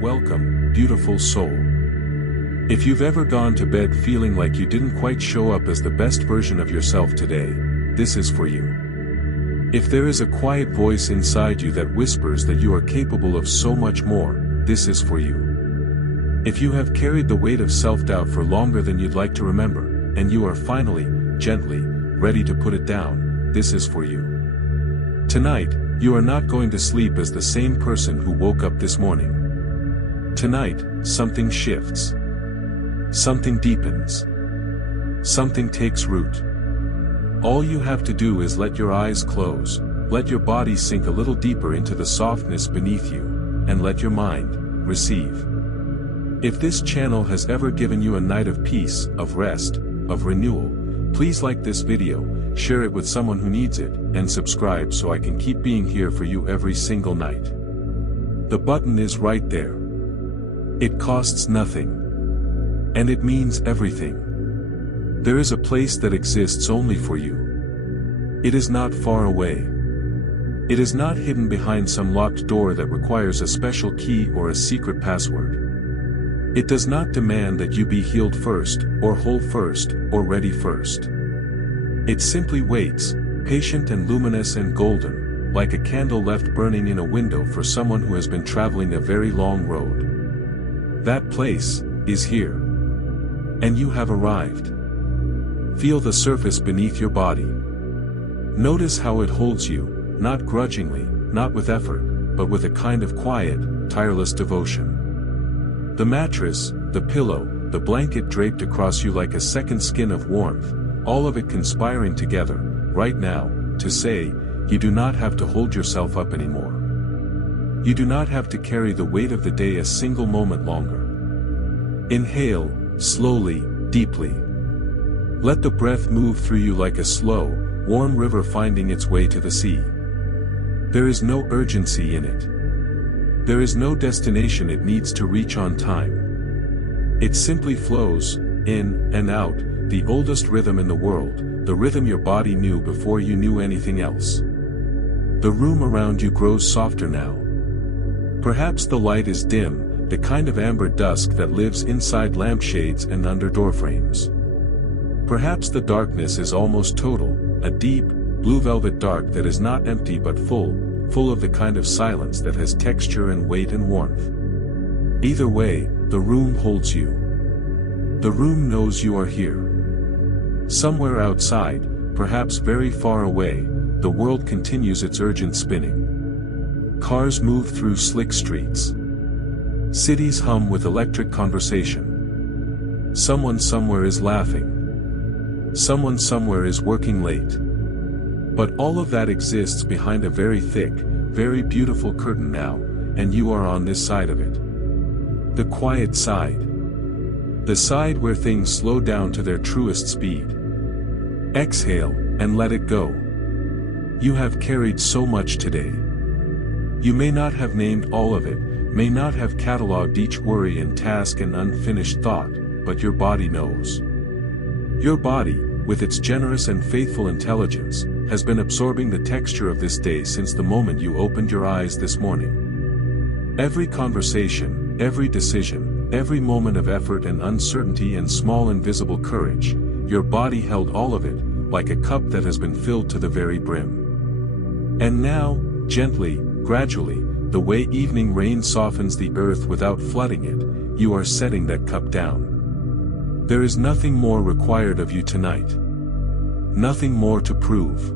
Welcome, beautiful soul. If you've ever gone to bed feeling like you didn't quite show up as the best version of yourself today, this is for you. If there is a quiet voice inside you that whispers that you are capable of so much more, this is for you. If you have carried the weight of self-doubt for longer than you'd like to remember, and you are finally, gently, ready to put it down, this is for you. Tonight, you are not going to sleep as the same person who woke up this morning. Tonight, something shifts. Something deepens. Something takes root. All you have to do is let your eyes close, let your body sink a little deeper into the softness beneath you, and let your mind receive. If this channel has ever given you a night of peace, of rest, of renewal, please like this video, share it with someone who needs it, and subscribe so I can keep being here for you every single night. The button is right there. It costs nothing. And it means everything. There is a place that exists only for you. It is not far away. It is not hidden behind some locked door that requires a special key or a secret password. It does not demand that you be healed first, or whole first, or ready first. It simply waits, patient and luminous and golden, like a candle left burning in a window for someone who has been traveling a very long road. That place is here. And you have arrived. Feel the surface beneath your body. Notice how it holds you, not grudgingly, not with effort, but with a kind of quiet, tireless devotion. The mattress, the pillow, the blanket draped across you like a second skin of warmth, all of it conspiring together, right now, to say, you do not have to hold yourself up anymore. You do not have to carry the weight of the day a single moment longer. Inhale, slowly, deeply. Let the breath move through you like a slow, warm river finding its way to the sea. There is no urgency in it. There is no destination it needs to reach on time. It simply flows, in and out, the oldest rhythm in the world, the rhythm your body knew before you knew anything else. The room around you grows softer now. Perhaps the light is dim, the kind of amber dusk that lives inside lampshades and under doorframes. Perhaps the darkness is almost total, a deep, blue velvet dark that is not empty but full of the kind of silence that has texture and weight and warmth. Either way, the room holds you. The room knows you are here. Somewhere outside, perhaps very far away, the world continues its urgent spinning. Cars move through slick streets. Cities hum with electric conversation. Someone somewhere is laughing. Someone somewhere is working late. But all of that exists behind a very thick, very beautiful curtain now, and you are on this side of it. The quiet side. The side where things slow down to their truest speed. Exhale, and let it go. You have carried so much today. You may not have named all of it, may not have catalogued each worry and task and unfinished thought, but your body knows. Your body, with its generous and faithful intelligence, has been absorbing the texture of this day since the moment you opened your eyes this morning. Every conversation, every decision, every moment of effort and uncertainty and small invisible courage, your body held all of it, like a cup that has been filled to the very brim. And now, gently, gradually, the way evening rain softens the earth without flooding it, you are setting that cup down. There is nothing more required of you tonight. Nothing more to prove.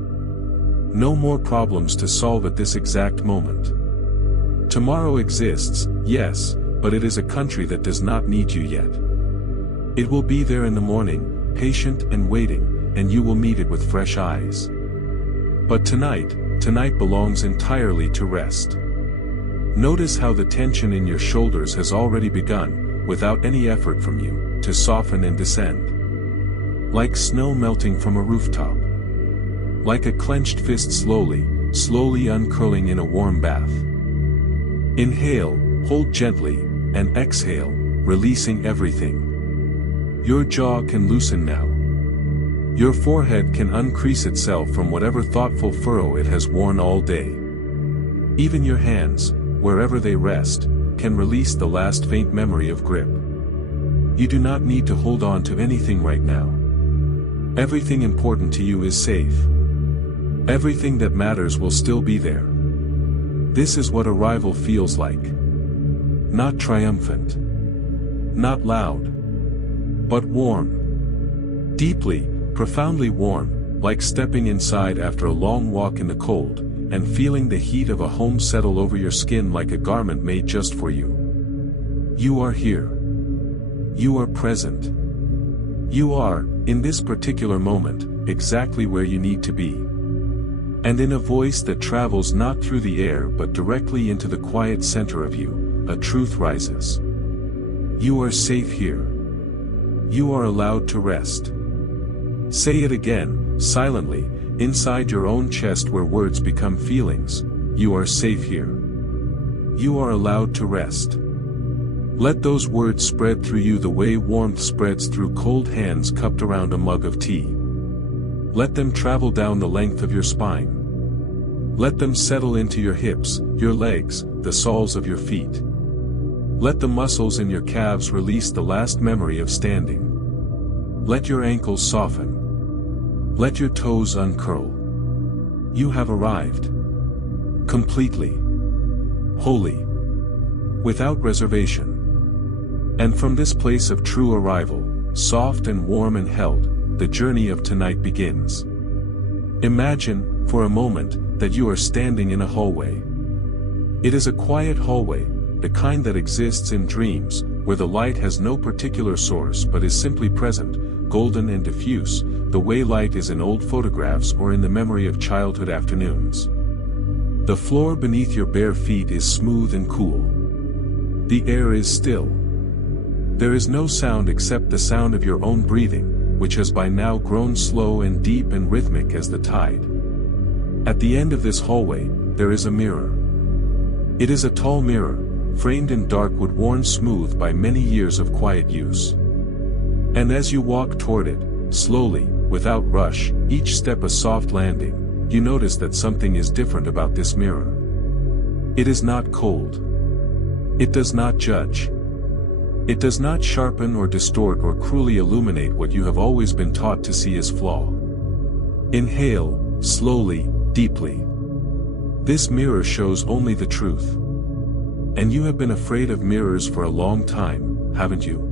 No more problems to solve at this exact moment. Tomorrow exists, yes, but it is a country that does not need you yet. It will be there in the morning, patient and waiting, and you will meet it with fresh eyes. But tonight belongs entirely to rest. Notice how the tension in your shoulders has already begun, without any effort from you, to soften and descend. Like snow melting from a rooftop. Like a clenched fist slowly uncurling in a warm bath. Inhale, hold gently, and exhale, releasing everything. Your jaw can loosen now. Your forehead can uncrease itself from whatever thoughtful furrow it has worn all day. Even your hands, wherever they rest, can release the last faint memory of grip. You do not need to hold on to anything right now. Everything important to you is safe. Everything that matters will still be there. This is what arrival feels like. Not triumphant. Not loud. But warm. Deeply, profoundly warm, like stepping inside after a long walk in the cold, and feeling the heat of a home settle over your skin like a garment made just for you. You are here. You are present. You are, in this particular moment, exactly where you need to be. And in a voice that travels not through the air but directly into the quiet center of you, a truth rises. You are safe here. You are allowed to rest. Say it again, silently, inside your own chest where words become feelings. You are safe here. You are allowed to rest. Let those words spread through you the way warmth spreads through cold hands cupped around a mug of tea. Let them travel down the length of your spine. Let them settle into your hips, your legs, the soles of your feet. Let the muscles in your calves release the last memory of standing. Let your ankles soften. Let your toes uncurl. You have arrived. Completely. Wholly. Without reservation. And from this place of true arrival, soft and warm and held, the journey of tonight begins. Imagine, for a moment, that you are standing in a hallway. It is a quiet hallway, the kind that exists in dreams, where the light has no particular source but is simply present, golden and diffuse, the way light is in old photographs or in the memory of childhood afternoons. The floor beneath your bare feet is smooth and cool. The air is still. There is no sound except the sound of your own breathing, which has by now grown slow and deep and rhythmic as the tide. At the end of this hallway, there is a mirror. It is a tall mirror, framed in dark wood worn smooth by many years of quiet use. And as you walk toward it, slowly, without rush, each step a soft landing, you notice that something is different about this mirror. It is not cold. It does not judge. It does not sharpen or distort or cruelly illuminate what you have always been taught to see as flaw. Inhale, slowly, deeply. This mirror shows only the truth. And you have been afraid of mirrors for a long time, haven't you?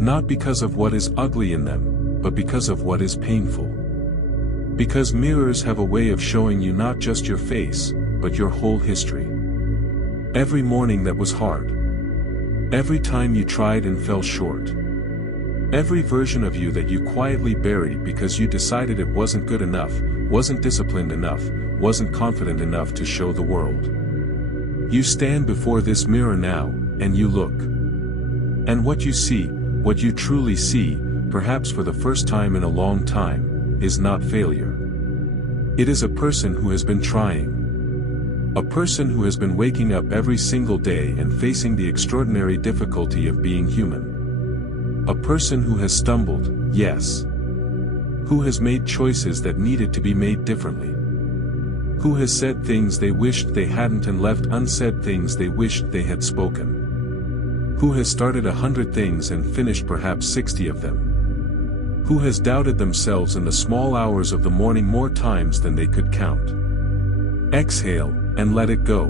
Not because of what is ugly in them, but because of what is painful. Because mirrors have a way of showing you not just your face, but your whole history. Every morning that was hard. Every time you tried and fell short. Every version of you that you quietly buried because you decided it wasn't good enough, wasn't disciplined enough, wasn't confident enough to show the world. You stand before this mirror now, and you look. And what you see, what you truly see, perhaps for the first time in a long time, is not failure. It is a person who has been trying. A person who has been waking up every single day and facing the extraordinary difficulty of being human. A person who has stumbled, yes. Who has made choices that needed to be made differently. Who has said things they wished they hadn't and left unsaid things they wished they had spoken. Who has started 100 things and finished perhaps 60 of them. Who has doubted themselves in the small hours of the morning more times than they could count. Exhale, and let it go.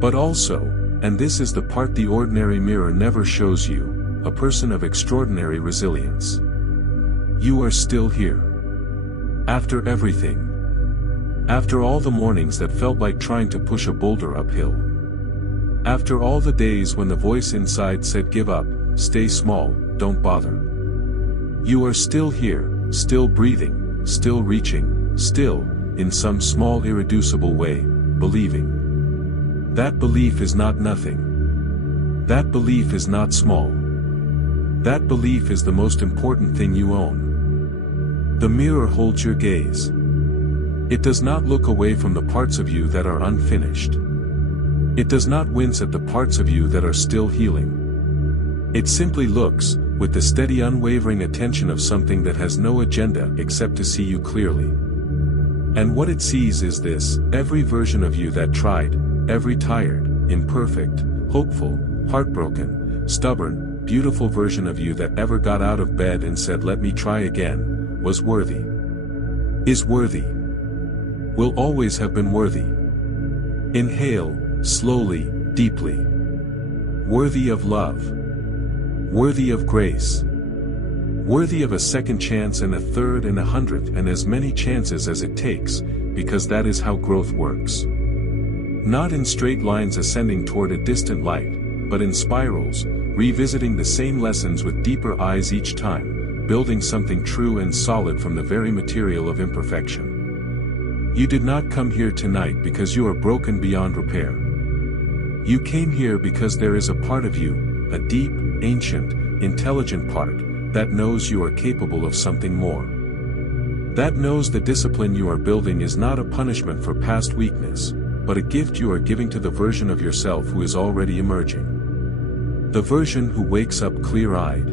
But also, and this is the part the ordinary mirror never shows you, a person of extraordinary resilience. You are still here. After everything. After all the mornings that felt like trying to push a boulder uphill. After all the days when the voice inside said give up, stay small, don't bother. You are still here, still breathing, still reaching, still, in some small irreducible way, believing. That belief is not nothing. That belief is not small. That belief is the most important thing you own. The mirror holds your gaze. It does not look away from the parts of you that are unfinished. It does not wince at the parts of you that are still healing. It simply looks, with the steady unwavering attention of something that has no agenda except to see you clearly. And what it sees is this: every version of you that tried, every tired, imperfect, hopeful, heartbroken, stubborn, beautiful version of you that ever got out of bed and said let me try again, was worthy. Is worthy. Will always have been worthy. Inhale, slowly, deeply. Worthy of love. Worthy of grace. Worthy of a second chance and a third and 100 and as many chances as it takes, because that is how growth works. Not in straight lines ascending toward a distant light, but in spirals, revisiting the same lessons with deeper eyes each time, building something true and solid from the very material of imperfection. You did not come here tonight because you are broken beyond repair. You came here because there is a part of you, a deep, ancient, intelligent part, that knows you are capable of something more. That knows the discipline you are building is not a punishment for past weakness, but a gift you are giving to the version of yourself who is already emerging. The version who wakes up clear-eyed.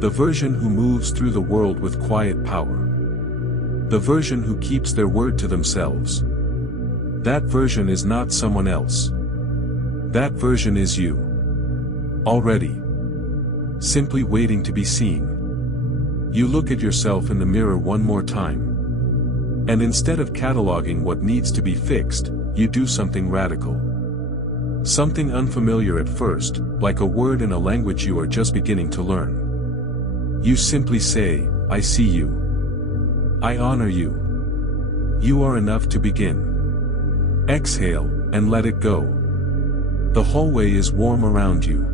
The version who moves through the world with quiet power. The version who keeps their word to themselves. That version is not someone else. That version is you. Already. Simply waiting to be seen. You look at yourself in the mirror one more time. And instead of cataloging what needs to be fixed, you do something radical. Something unfamiliar at first, like a word in a language you are just beginning to learn. You simply say, I see you. I honor you. You are enough to begin. Exhale, and let it go. The hallway is warm around you.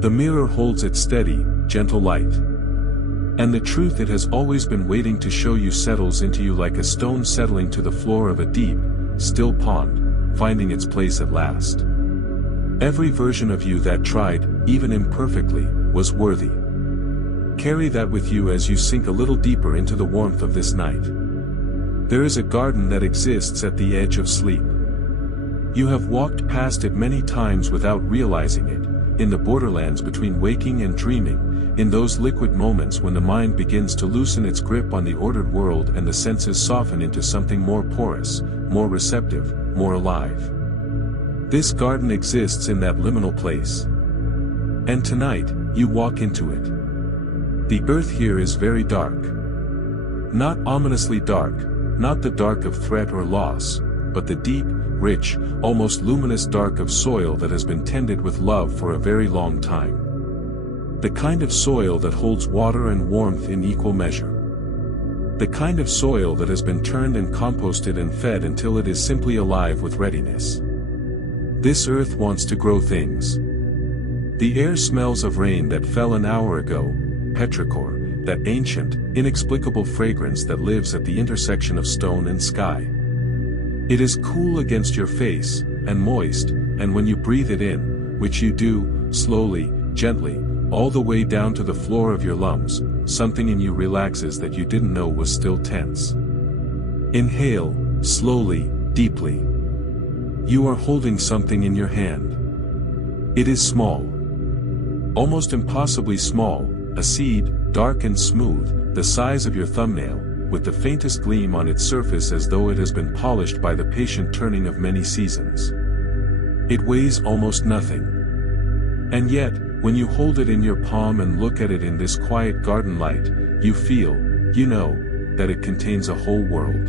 The mirror holds its steady, gentle light. And the truth it has always been waiting to show you settles into you like a stone settling to the floor of a deep, still pond, finding its place at last. Every version of you that tried, even imperfectly, was worthy. Carry that with you as you sink a little deeper into the warmth of this night. There is a garden that exists at the edge of sleep. You have walked past it many times without realizing it, in the borderlands between waking and dreaming, in those liquid moments when the mind begins to loosen its grip on the ordered world and the senses soften into something more porous, more receptive, more alive. This garden exists in that liminal place. And tonight, you walk into it. The earth here is very dark. Not ominously dark, not the dark of threat or loss, but the deep, rich, almost luminous dark of soil that has been tended with love for a very long time. The kind of soil that holds water and warmth in equal measure. The kind of soil that has been turned and composted and fed until it is simply alive with readiness. This earth wants to grow things. The air smells of rain that fell an hour ago, petrichor, that ancient, inexplicable fragrance that lives at the intersection of stone and sky. It is cool against your face, and moist, and when you breathe it in, which you do, slowly, gently, all the way down to the floor of your lungs, something in you relaxes that you didn't know was still tense. Inhale, slowly, deeply. You are holding something in your hand. It is small. Almost impossibly small, a seed, dark and smooth, the size of your thumbnail, with the faintest gleam on its surface as though it has been polished by the patient turning of many seasons. It weighs almost nothing. And yet, when you hold it in your palm and look at it in this quiet garden light, you feel, you know, that it contains a whole world.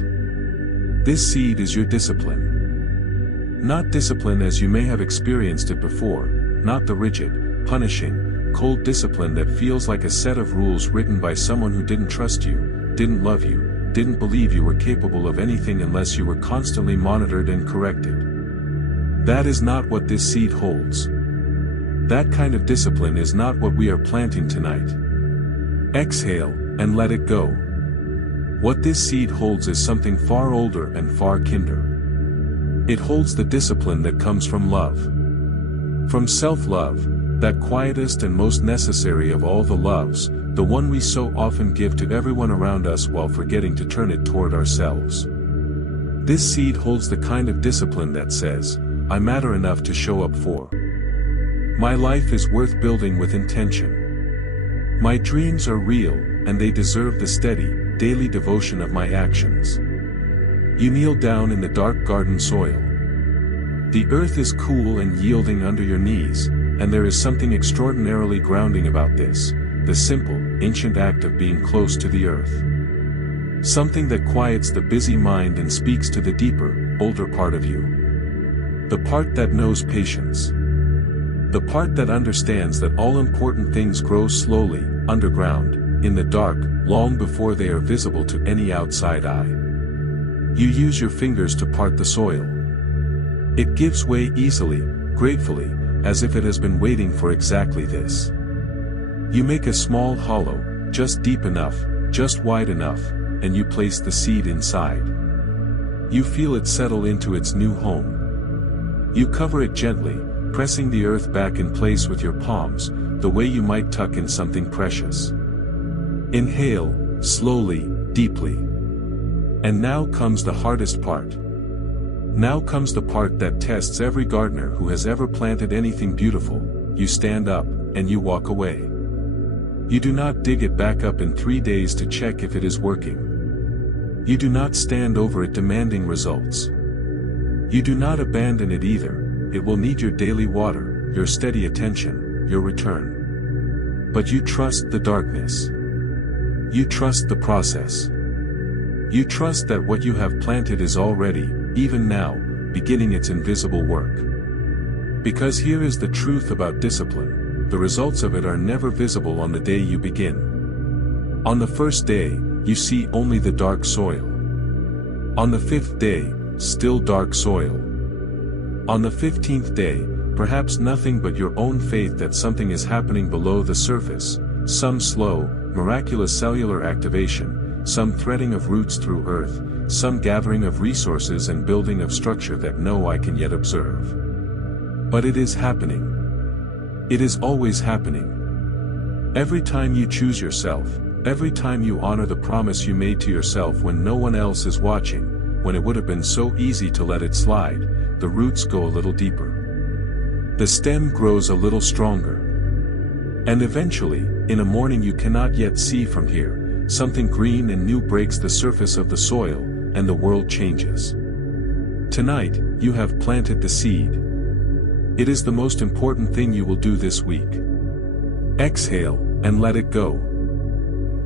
This seed is your discipline. Not discipline as you may have experienced it before, not the rigid, punishing, cold discipline that feels like a set of rules written by someone who didn't trust you, didn't love you, didn't believe you were capable of anything unless you were constantly monitored and corrected. That is not what this seed holds. That kind of discipline is not what we are planting tonight. Exhale, and let it go. What this seed holds is something far older and far kinder. It holds the discipline that comes from love. From self-love, that quietest and most necessary of all the loves, the one we so often give to everyone around us while forgetting to turn it toward ourselves. This seed holds the kind of discipline that says, I matter enough to show up for. My life is worth building with intention. My dreams are real, and they deserve the steady, daily devotion of my actions. You kneel down in the dark garden soil. The earth is cool and yielding under your knees, and there is something extraordinarily grounding about this, the simple, ancient act of being close to the earth. Something that quiets the busy mind and speaks to the deeper, older part of you. The part that knows patience. The part that understands that all important things grow slowly, underground, in the dark, long before they are visible to any outside eye. You use your fingers to part the soil. It gives way easily, gratefully, as if it has been waiting for exactly this. You make a small hollow, just deep enough, just wide enough, and you place the seed inside. You feel it settle into its new home. You cover it gently, pressing the earth back in place with your palms, the way you might tuck in something precious. Inhale, slowly, deeply. And now comes the hardest part. Now comes the part that tests every gardener who has ever planted anything beautiful. You stand up, and you walk away. You do not dig it back up in 3 days to check if it is working. You do not stand over it demanding results. You do not abandon it either. It will need your daily water, your steady attention, your return. But you trust the darkness. You trust the process. You trust that what you have planted is already, even now, beginning its invisible work. Because here is the truth about discipline: the results of it are never visible on the day you begin. On the first day, you see only the dark soil. On the 5th day, still dark soil. On the 15th day, perhaps nothing but your own faith that something is happening below the surface, some slow, miraculous cellular activation, some threading of roots through earth, some gathering of resources and building of structure that no eye can yet observe. But it is happening. It is always happening. Every time you choose yourself, every time you honor the promise you made to yourself when no one else is watching, when it would have been so easy to let it slide, the roots go a little deeper. The stem grows a little stronger. And eventually, in a morning you cannot yet see from here, something green and new breaks the surface of the soil, and the world changes. Tonight, you have planted the seed. It is the most important thing you will do this week. Exhale, and let it go.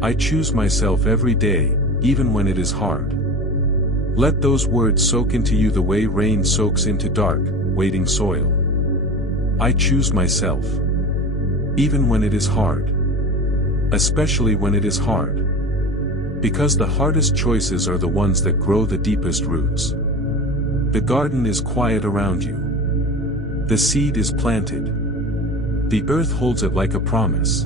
I choose myself every day, even when it is hard. Let those words soak into you the way rain soaks into dark, waiting soil. I choose myself. Even when it is hard. Especially when it is hard. Because the hardest choices are the ones that grow the deepest roots. The garden is quiet around you. The seed is planted. The earth holds it like a promise.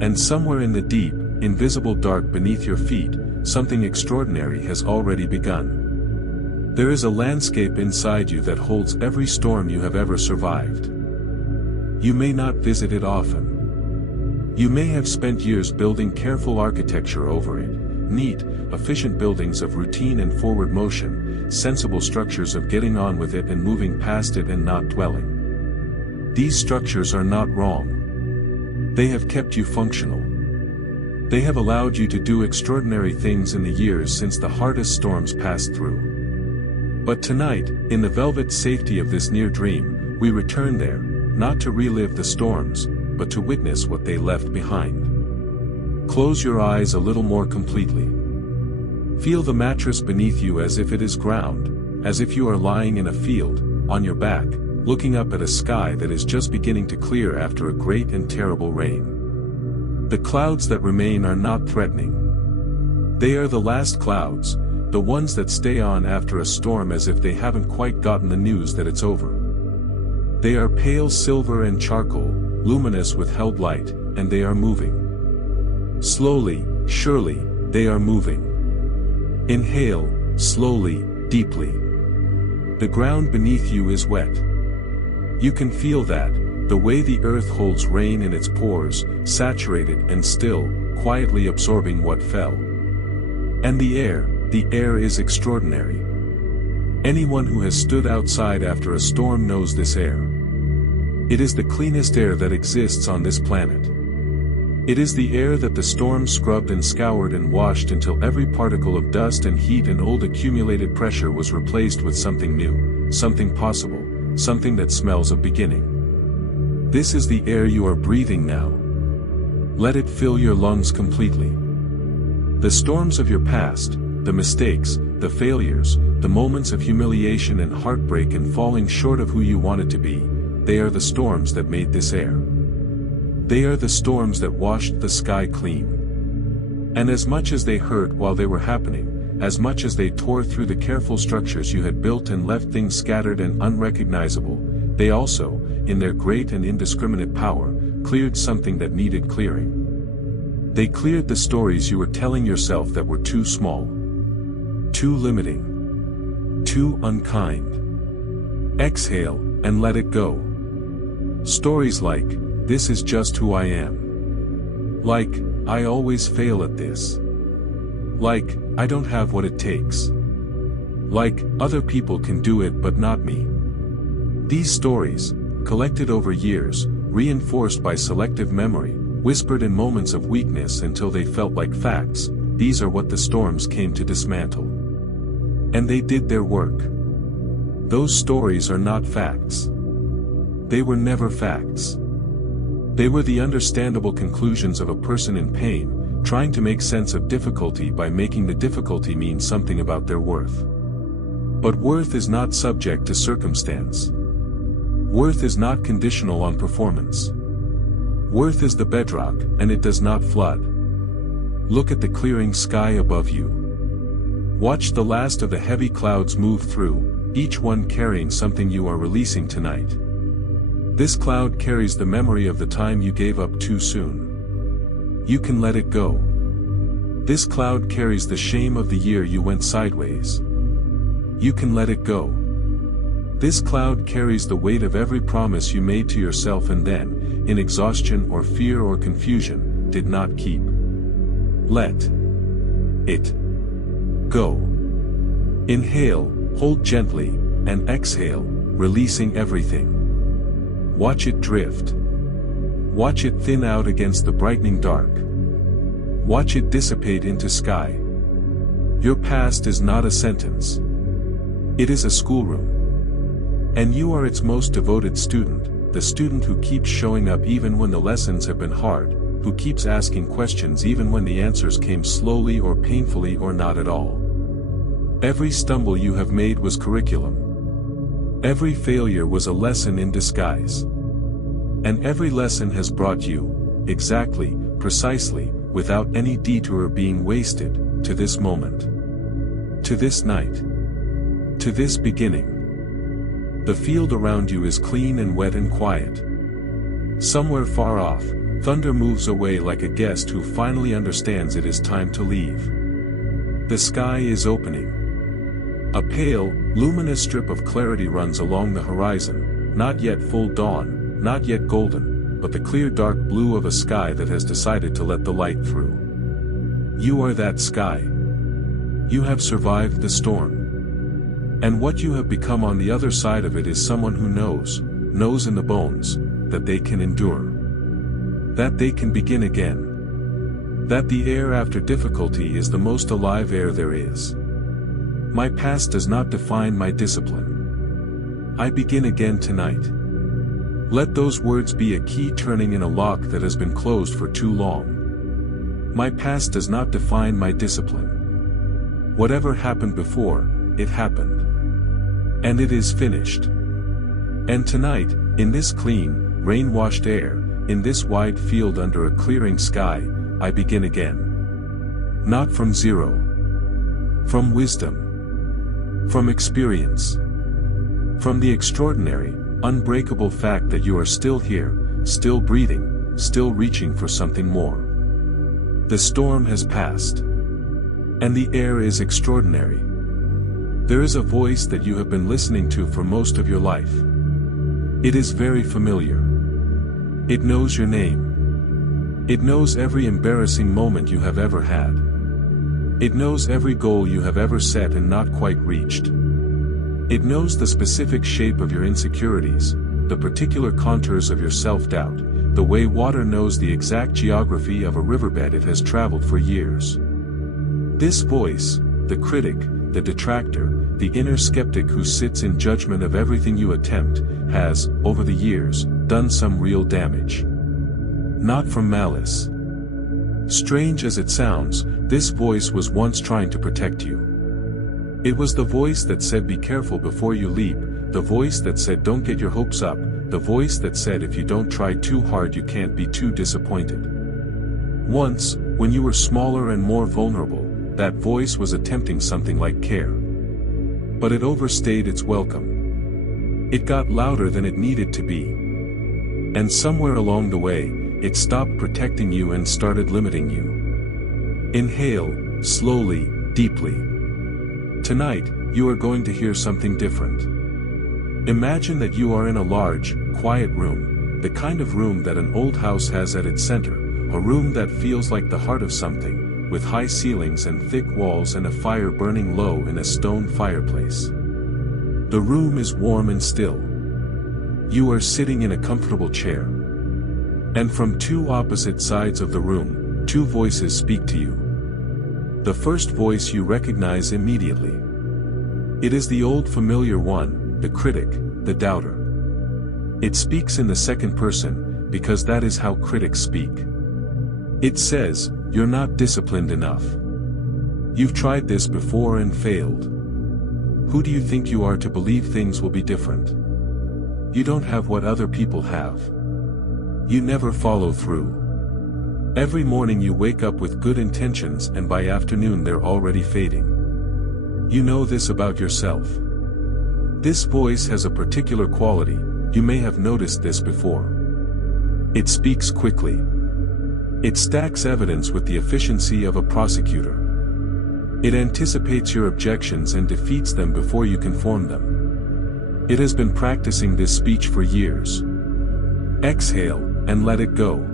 And somewhere in the deep, invisible dark beneath your feet, something extraordinary has already begun. There is a landscape inside you that holds every storm you have ever survived. You may not visit it often. You may have spent years building careful architecture over it, neat, efficient buildings of routine and forward motion, sensible structures of getting on with it and moving past it and not dwelling. These structures are not wrong. They have kept you functional. They have allowed you to do extraordinary things in the years since the hardest storms passed through. But tonight, in the velvet safety of this near dream, we return there, not to relive the storms, but to witness what they left behind. Close your eyes a little more completely. Feel the mattress beneath you as if it is ground, as if you are lying in a field, on your back, looking up at a sky that is just beginning to clear after a great and terrible rain. The clouds that remain are not threatening. They are the last clouds, the ones that stay on after a storm as if they haven't quite gotten the news that it's over. They are pale silver and charcoal, luminous with held light, and they are moving. Slowly, surely, they are moving. Inhale, slowly, deeply. The ground beneath you is wet. You can feel that, the way the earth holds rain in its pores, saturated and still, quietly absorbing what fell. And the air is extraordinary. Anyone who has stood outside after a storm knows this air. It is the cleanest air that exists on this planet. It is the air that the storm scrubbed and scoured and washed until every particle of dust and heat and old accumulated pressure was replaced with something new, something possible, something that smells of beginning. This is the air you are breathing now. Let it fill your lungs completely. The storms of your past, the mistakes, the failures, the moments of humiliation and heartbreak and falling short of who you wanted to be, they are the storms that made this air. They are the storms that washed the sky clean. And as much as they hurt while they were happening, as much as they tore through the careful structures you had built and left things scattered and unrecognizable, they also, in their great and indiscriminate power, cleared something that needed clearing. They cleared the stories you were telling yourself that were too small, too limiting, too unkind. Exhale, and let it go. Stories like, "This is just who I am." Like, "I always fail at this." Like, "I don't have what it takes." Like, "Other people can do it but not me." These stories, collected over years, reinforced by selective memory, whispered in moments of weakness until they felt like facts, these are what the storms came to dismantle. And they did their work. Those stories are not facts. They were never facts. They were the understandable conclusions of a person in pain, trying to make sense of difficulty by making the difficulty mean something about their worth. But worth is not subject to circumstance. Worth is not conditional on performance. Worth is the bedrock, and it does not flood. Look at the clearing sky above you. Watch the last of the heavy clouds move through, each one carrying something you are releasing tonight. This cloud carries the memory of the time you gave up too soon. You can let it go. This cloud carries the shame of the year you went sideways. You can let it go. This cloud carries the weight of every promise you made to yourself and then, in exhaustion or fear or confusion, did not keep. Let it go. Inhale, hold gently, and exhale, releasing everything. Watch it drift. Watch it thin out against the brightening dark. Watch it dissipate into sky. Your past is not a sentence. It is a schoolroom. And you are its most devoted student, the student who keeps showing up even when the lessons have been hard, who keeps asking questions even when the answers came slowly or painfully or not at all. Every stumble you have made was curriculum. Every failure was a lesson in disguise. And every lesson has brought you, exactly, precisely, without any detour being wasted, to this moment. To this night. To this beginning. The field around you is clean and wet and quiet. Somewhere far off, thunder moves away like a guest who finally understands it is time to leave. The sky is opening. A pale, luminous strip of clarity runs along the horizon, not yet full dawn, not yet golden, but the clear dark blue of a sky that has decided to let the light through. You are that sky. You have survived the storm. And what you have become on the other side of it is someone who knows in the bones, that they can endure. That they can begin again. That the air after difficulty is the most alive air there is. My past does not define my discipline. I begin again tonight. Let those words be a key turning in a lock that has been closed for too long. My past does not define my discipline. Whatever happened before, it happened. And it is finished. And tonight, in this clean, rain-washed air, in this wide field under a clearing sky, I begin again. Not from zero. From wisdom. From experience. From the extraordinary, unbreakable fact that you are still here, still breathing, still reaching for something more. The storm has passed. And the air is extraordinary. There is a voice that you have been listening to for most of your life. It is very familiar. It knows your name. It knows every embarrassing moment you have ever had. It knows every goal you have ever set and not quite reached. It knows the specific shape of your insecurities, the particular contours of your self-doubt, the way water knows the exact geography of a riverbed it has traveled for years. This voice, the critic, the detractor, the inner skeptic who sits in judgment of everything you attempt, has, over the years, done some real damage. Not from malice. Strange as it sounds, this voice was once trying to protect you. It was the voice that said be careful before you leap, the voice that said don't get your hopes up, the voice that said if you don't try too hard you can't be too disappointed. Once, when you were smaller and more vulnerable, that voice was attempting something like care. But it overstayed its welcome. It got louder than it needed to be. And somewhere along the way, it stopped protecting you and started limiting you. Inhale, slowly, deeply. Tonight, you are going to hear something different. Imagine that you are in a large, quiet room, the kind of room that an old house has at its center, a room that feels like the heart of something, with high ceilings and thick walls and a fire burning low in a stone fireplace. The room is warm and still. You are sitting in a comfortable chair. And from two opposite sides of the room, two voices speak to you. The first voice you recognize immediately. It is the old familiar one, the critic, the doubter. It speaks in the second person, because that is how critics speak. It says, "You're not disciplined enough. You've tried this before and failed. Who do you think you are to believe things will be different? You don't have what other people have. You never follow through. Every morning you wake up with good intentions and by afternoon they're already fading. You know this about yourself." This voice has a particular quality, you may have noticed this before. It speaks quickly. It stacks evidence with the efficiency of a prosecutor. It anticipates your objections and defeats them before you can form them. It has been practicing this speech for years. Exhale, and let it go.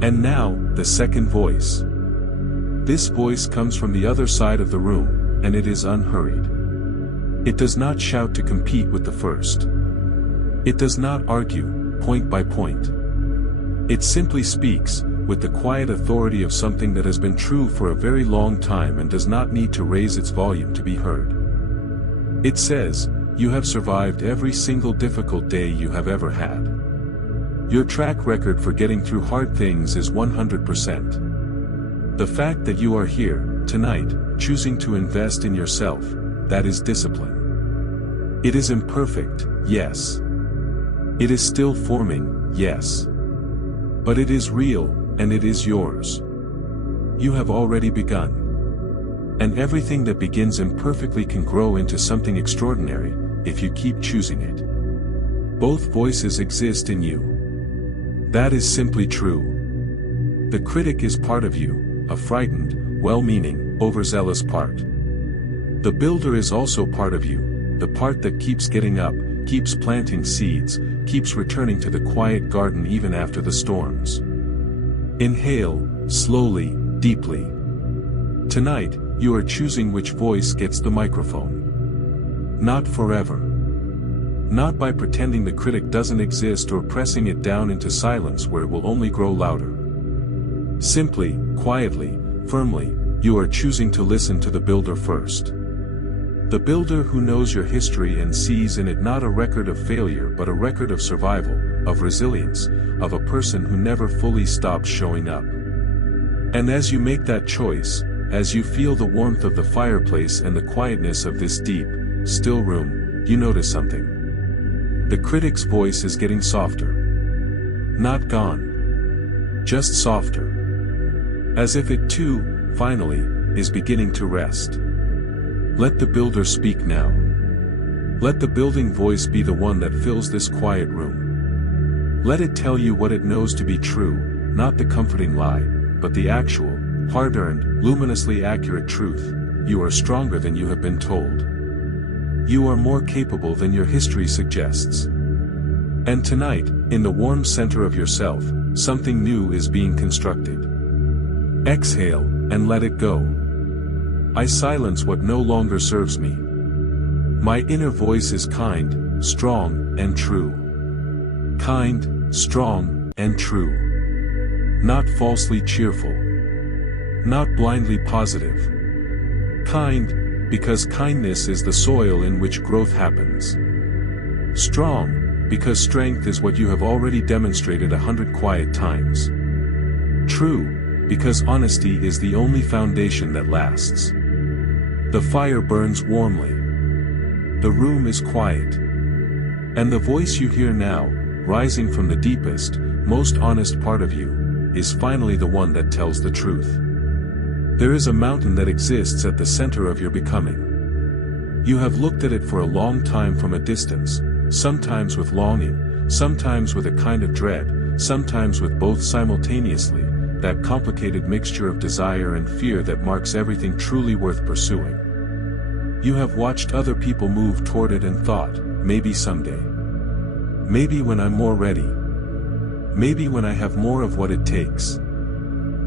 And now, the second voice. This voice comes from the other side of the room, and it is unhurried. It does not shout to compete with the first. It does not argue, point by point. It simply speaks, with the quiet authority of something that has been true for a very long time and does not need to raise its volume to be heard. It says, "You have survived every single difficult day you have ever had. Your track record for getting through hard things is 100%. The fact that you are here, tonight, choosing to invest in yourself, that is discipline. It is imperfect, yes. It is still forming, yes. But it is real, and it is yours. You have already begun. And everything that begins imperfectly can grow into something extraordinary, if you keep choosing it. Both voices exist in you. That is simply true. The critic is part of you, a frightened, well-meaning, overzealous part. The builder is also part of you, the part that keeps getting up, keeps planting seeds, keeps returning to the quiet garden even after the storms. Inhale, slowly, deeply. Tonight, you are choosing which voice gets the microphone. Not forever. Not by pretending the critic doesn't exist or pressing it down into silence where it will only grow louder. Simply, quietly, firmly, you are choosing to listen to the builder first. The builder who knows your history and sees in it not a record of failure but a record of survival, of resilience, of a person who never fully stops showing up. And as you make that choice, as you feel the warmth of the fireplace and the quietness of this deep, still room, you notice something. The critic's voice is getting softer. Not gone. Just softer. As if it too, finally, is beginning to rest. Let the builder speak now. Let the building voice be the one that fills this quiet room. Let it tell you what it knows to be true, not the comforting lie, but the actual, hard-earned, luminously accurate truth. You are stronger than you have been told. You are more capable than your history suggests. And tonight, in the warm center of yourself, something new is being constructed. Exhale, and let it go. I silence what no longer serves me. My inner voice is kind, strong, and true. Kind, strong, and true. Not falsely cheerful. Not blindly positive. Kind, because kindness is the soil in which growth happens. Strong, because strength is what you have already demonstrated 100 quiet times. True, because honesty is the only foundation that lasts. The fire burns warmly. The room is quiet. And the voice you hear now, rising from the deepest, most honest part of you, is finally the one that tells the truth. There is a mountain that exists at the center of your becoming. You have looked at it for a long time from a distance, sometimes with longing, sometimes with a kind of dread, sometimes with both simultaneously, that complicated mixture of desire and fear that marks everything truly worth pursuing. You have watched other people move toward it and thought, maybe someday. Maybe when I'm more ready. Maybe when I have more of what it takes.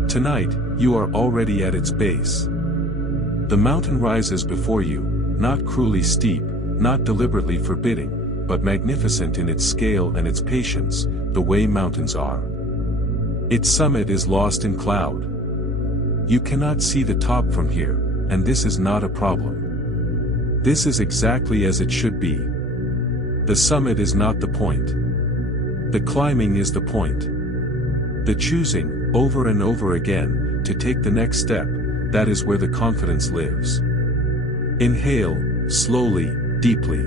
Tonight, you are already at its base. The mountain rises before you, not cruelly steep, not deliberately forbidding, but magnificent in its scale and its patience, the way mountains are. Its summit is lost in cloud. You cannot see the top from here, and this is not a problem. This is exactly as it should be. The summit is not the point. The climbing is the point. The choosing, over and over again, to take the next step, that is where the confidence lives. Inhale, slowly, deeply.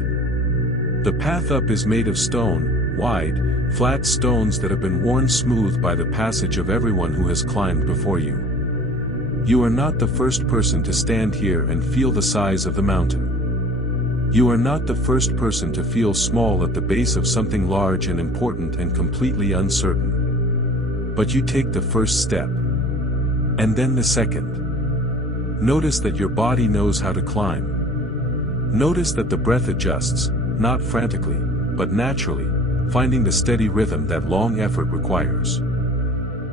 The path up is made of stone, wide, flat stones that have been worn smooth by the passage of everyone who has climbed before you. You are not the first person to stand here and feel the size of the mountain. You are not the first person to feel small at the base of something large and important and completely uncertain. But you take the first step. And then the second. Notice that your body knows how to climb. Notice that the breath adjusts, not frantically, but naturally, finding the steady rhythm that long effort requires.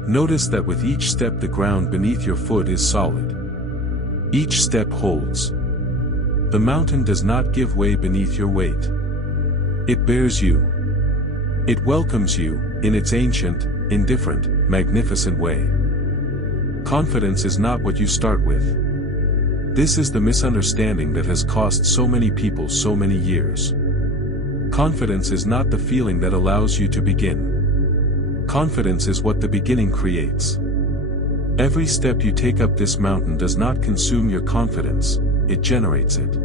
Notice that with each step the ground beneath your foot is solid. Each step holds. The mountain does not give way beneath your weight. It bears you. It welcomes you, in its ancient, indifferent, magnificent way. Confidence is not what you start with. This is the misunderstanding that has cost so many people so many years. Confidence is not the feeling that allows you to begin. Confidence is what the beginning creates. Every step you take up this mountain does not consume your confidence, it generates it.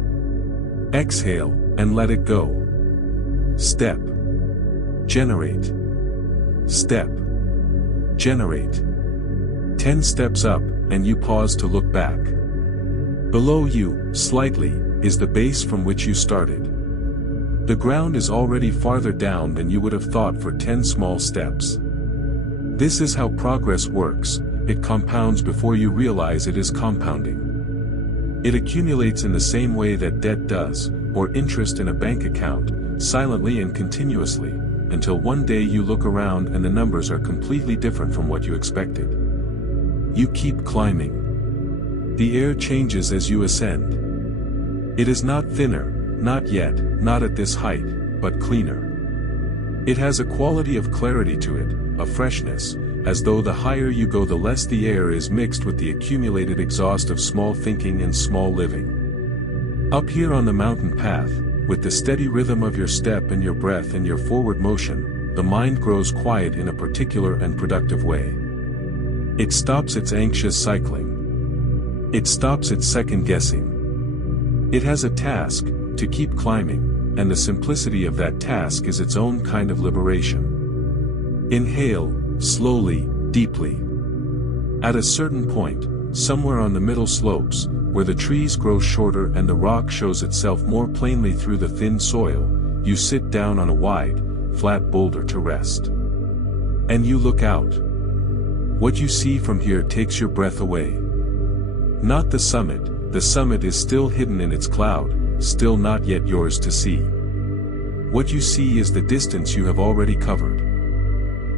Exhale, and let it go. Step. Generate. Step. Generate. 10 steps up, and you pause to look back. Below you, slightly, is the base from which you started. The ground is already farther down than you would have thought for 10 small steps. This is how progress works, it compounds before you realize it is compounding. It accumulates in the same way that debt does, or interest in a bank account, silently and continuously, until one day you look around and the numbers are completely different from what you expected. You keep climbing. The air changes as you ascend. It is not thinner, not yet, not at this height, but cleaner. It has a quality of clarity to it, a freshness, as though the higher you go the less the air is mixed with the accumulated exhaust of small thinking and small living. Up here on the mountain path, with the steady rhythm of your step and your breath and your forward motion, the mind grows quiet in a particular and productive way. It stops its anxious cycling. It stops its second guessing. It has a task, to keep climbing, and the simplicity of that task is its own kind of liberation. Inhale, slowly, deeply. At a certain point, somewhere on the middle slopes, where the trees grow shorter and the rock shows itself more plainly through the thin soil, you sit down on a wide, flat boulder to rest. And you look out. What you see from here takes your breath away. Not the summit is still hidden in its cloud, still not yet yours to see. What you see is the distance you have already covered.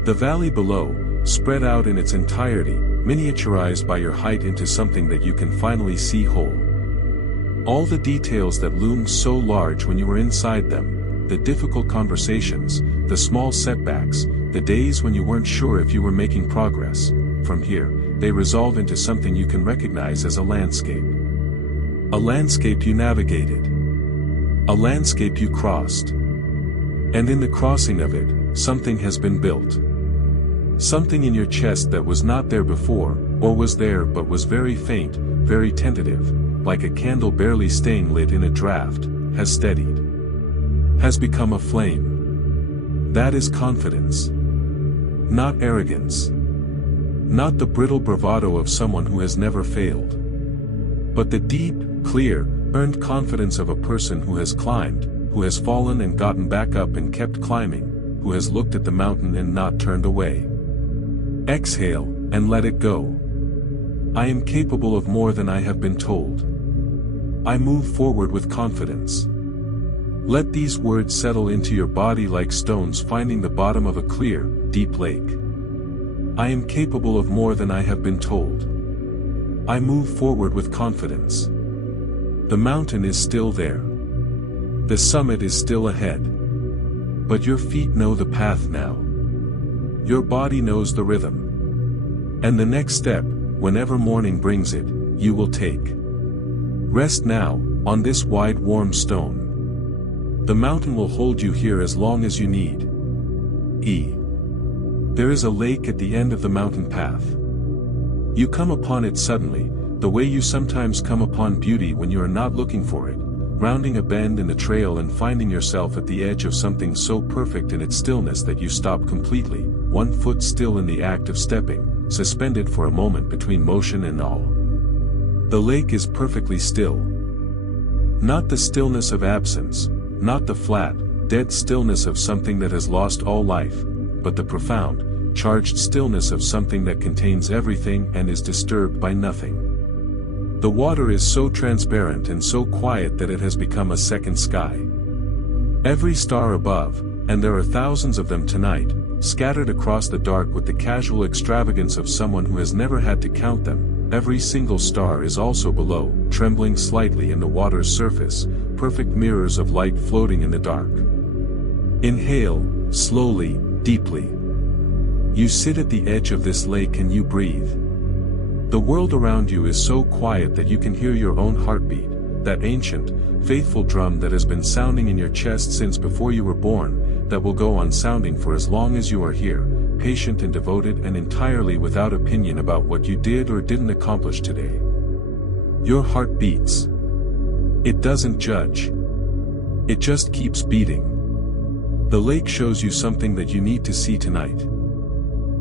The valley below, spread out in its entirety, miniaturized by your height into something that you can finally see whole. All the details that loomed so large when you were inside them, the difficult conversations, the small setbacks, the days when you weren't sure if you were making progress. From here, they resolve into something you can recognize as a landscape. A landscape you navigated. A landscape you crossed. And in the crossing of it, something has been built. Something in your chest that was not there before, or was there but was very faint, very tentative, like a candle barely staying lit in a draft, has steadied. Has become a flame. That is confidence. Not arrogance. Not the brittle bravado of someone who has never failed. But the deep, clear, earned confidence of a person who has climbed, who has fallen and gotten back up and kept climbing, who has looked at the mountain and not turned away. Exhale, and let it go. I am capable of more than I have been told. I move forward with confidence. Let these words settle into your body like stones finding the bottom of a clear, deep lake. I am capable of more than I have been told. I move forward with confidence. The mountain is still there. The summit is still ahead. But your feet know the path now. Your body knows the rhythm. And the next step, whenever morning brings it, you will take. Rest now, on this wide warm stone. The mountain will hold you here as long as you need. There is a lake at the end of the mountain path. You come upon it suddenly, the way you sometimes come upon beauty when you are not looking for it, rounding a bend in the trail and finding yourself at the edge of something so perfect in its stillness that you stop completely, one foot still in the act of stepping, suspended for a moment between motion and awe. The lake is perfectly still. Not the stillness of absence, not the flat, dead stillness of something that has lost all life, but the profound, charged stillness of something that contains everything and is disturbed by nothing. The water is so transparent and so quiet that it has become a second sky. Every star above, and there are thousands of them tonight, scattered across the dark with the casual extravagance of someone who has never had to count them, every single star is also below, trembling slightly in the water's surface, perfect mirrors of light floating in the dark. Inhale, slowly, deeply. You sit at the edge of this lake and you breathe. The world around you is so quiet that you can hear your own heartbeat, that ancient, faithful drum that has been sounding in your chest since before you were born, that will go on sounding for as long as you are here, patient and devoted and entirely without opinion about what you did or didn't accomplish today. Your heart beats. It doesn't judge. It just keeps beating. The lake shows you something that you need to see tonight.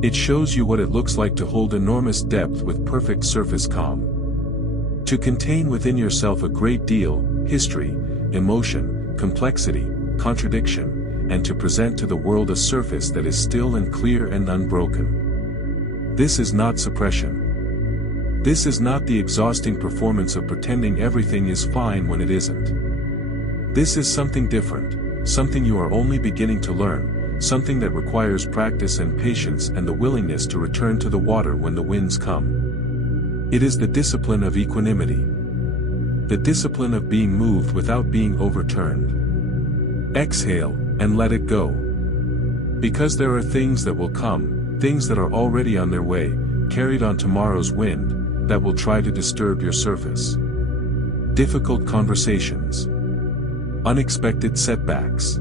It shows you what it looks like to hold enormous depth with perfect surface calm. To contain within yourself a great deal, history, emotion, complexity, contradiction, and to present to the world a surface that is still and clear and unbroken. This is not suppression. This is not the exhausting performance of pretending everything is fine when it isn't. This is something different, something you are only beginning to learn. Something that requires practice and patience and the willingness to return to the water when the winds come. It is the discipline of equanimity. The discipline of being moved without being overturned. Exhale, and let it go. Because there are things that will come, things that are already on their way, carried on tomorrow's wind, that will try to disturb your surface. Difficult conversations. Unexpected setbacks.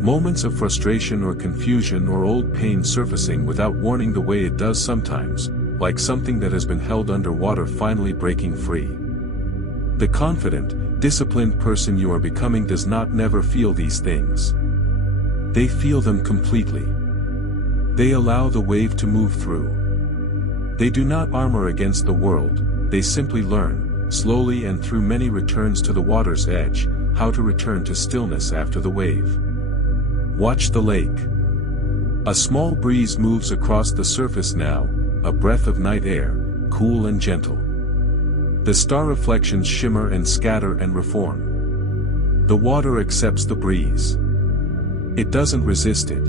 Moments of frustration or confusion or old pain surfacing without warning the way it does sometimes, like something that has been held under water finally breaking free. The confident, disciplined person you are becoming does not never feel these things. They feel them completely. They allow the wave to move through. They do not armor against the world, they simply learn, slowly and through many returns to the water's edge, how to return to stillness after the wave. Watch the lake. A small breeze moves across the surface now, a breath of night air, cool and gentle. The star reflections shimmer and scatter and reform. The water accepts the breeze. It doesn't resist it.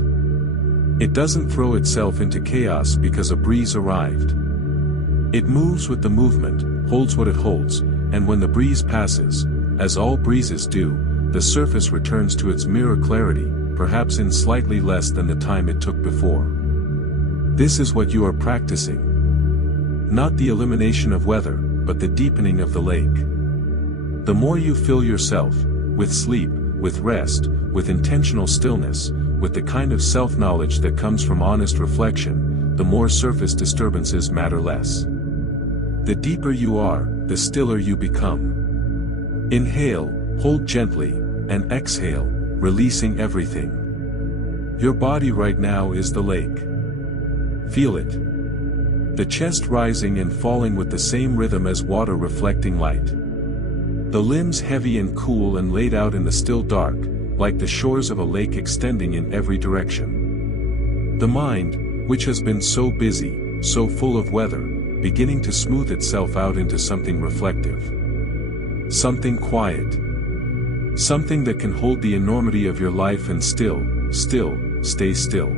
It doesn't throw itself into chaos because a breeze arrived. It moves with the movement, holds what it holds, and when the breeze passes, as all breezes do, the surface returns to its mirror clarity, perhaps in slightly less than the time it took before. This is what you are practicing. Not the elimination of weather, but the deepening of the lake. The more you fill yourself, with sleep, with rest, with intentional stillness, with the kind of self-knowledge that comes from honest reflection, the more surface disturbances matter less. The deeper you are, the stiller you become. Inhale, hold gently, and exhale, releasing everything. Your body right now is the lake. Feel it. The chest rising and falling with the same rhythm as water reflecting light. The limbs heavy and cool and laid out in the still dark, like the shores of a lake extending in every direction. The mind, which has been so busy, so full of weather, beginning to smooth itself out into something reflective. Something quiet. Something that can hold the enormity of your life and still, stay still.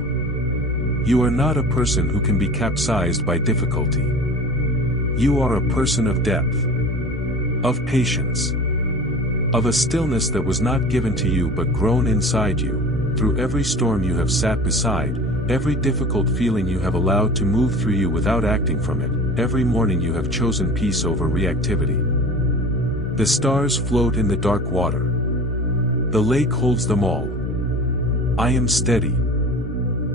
You are not a person who can be capsized by difficulty. You are a person of depth. Of patience. Of a stillness that was not given to you but grown inside you, through every storm you have sat beside, every difficult feeling you have allowed to move through you without acting from it, every morning you have chosen peace over reactivity. The stars float in the dark water. The lake holds them all. I am steady.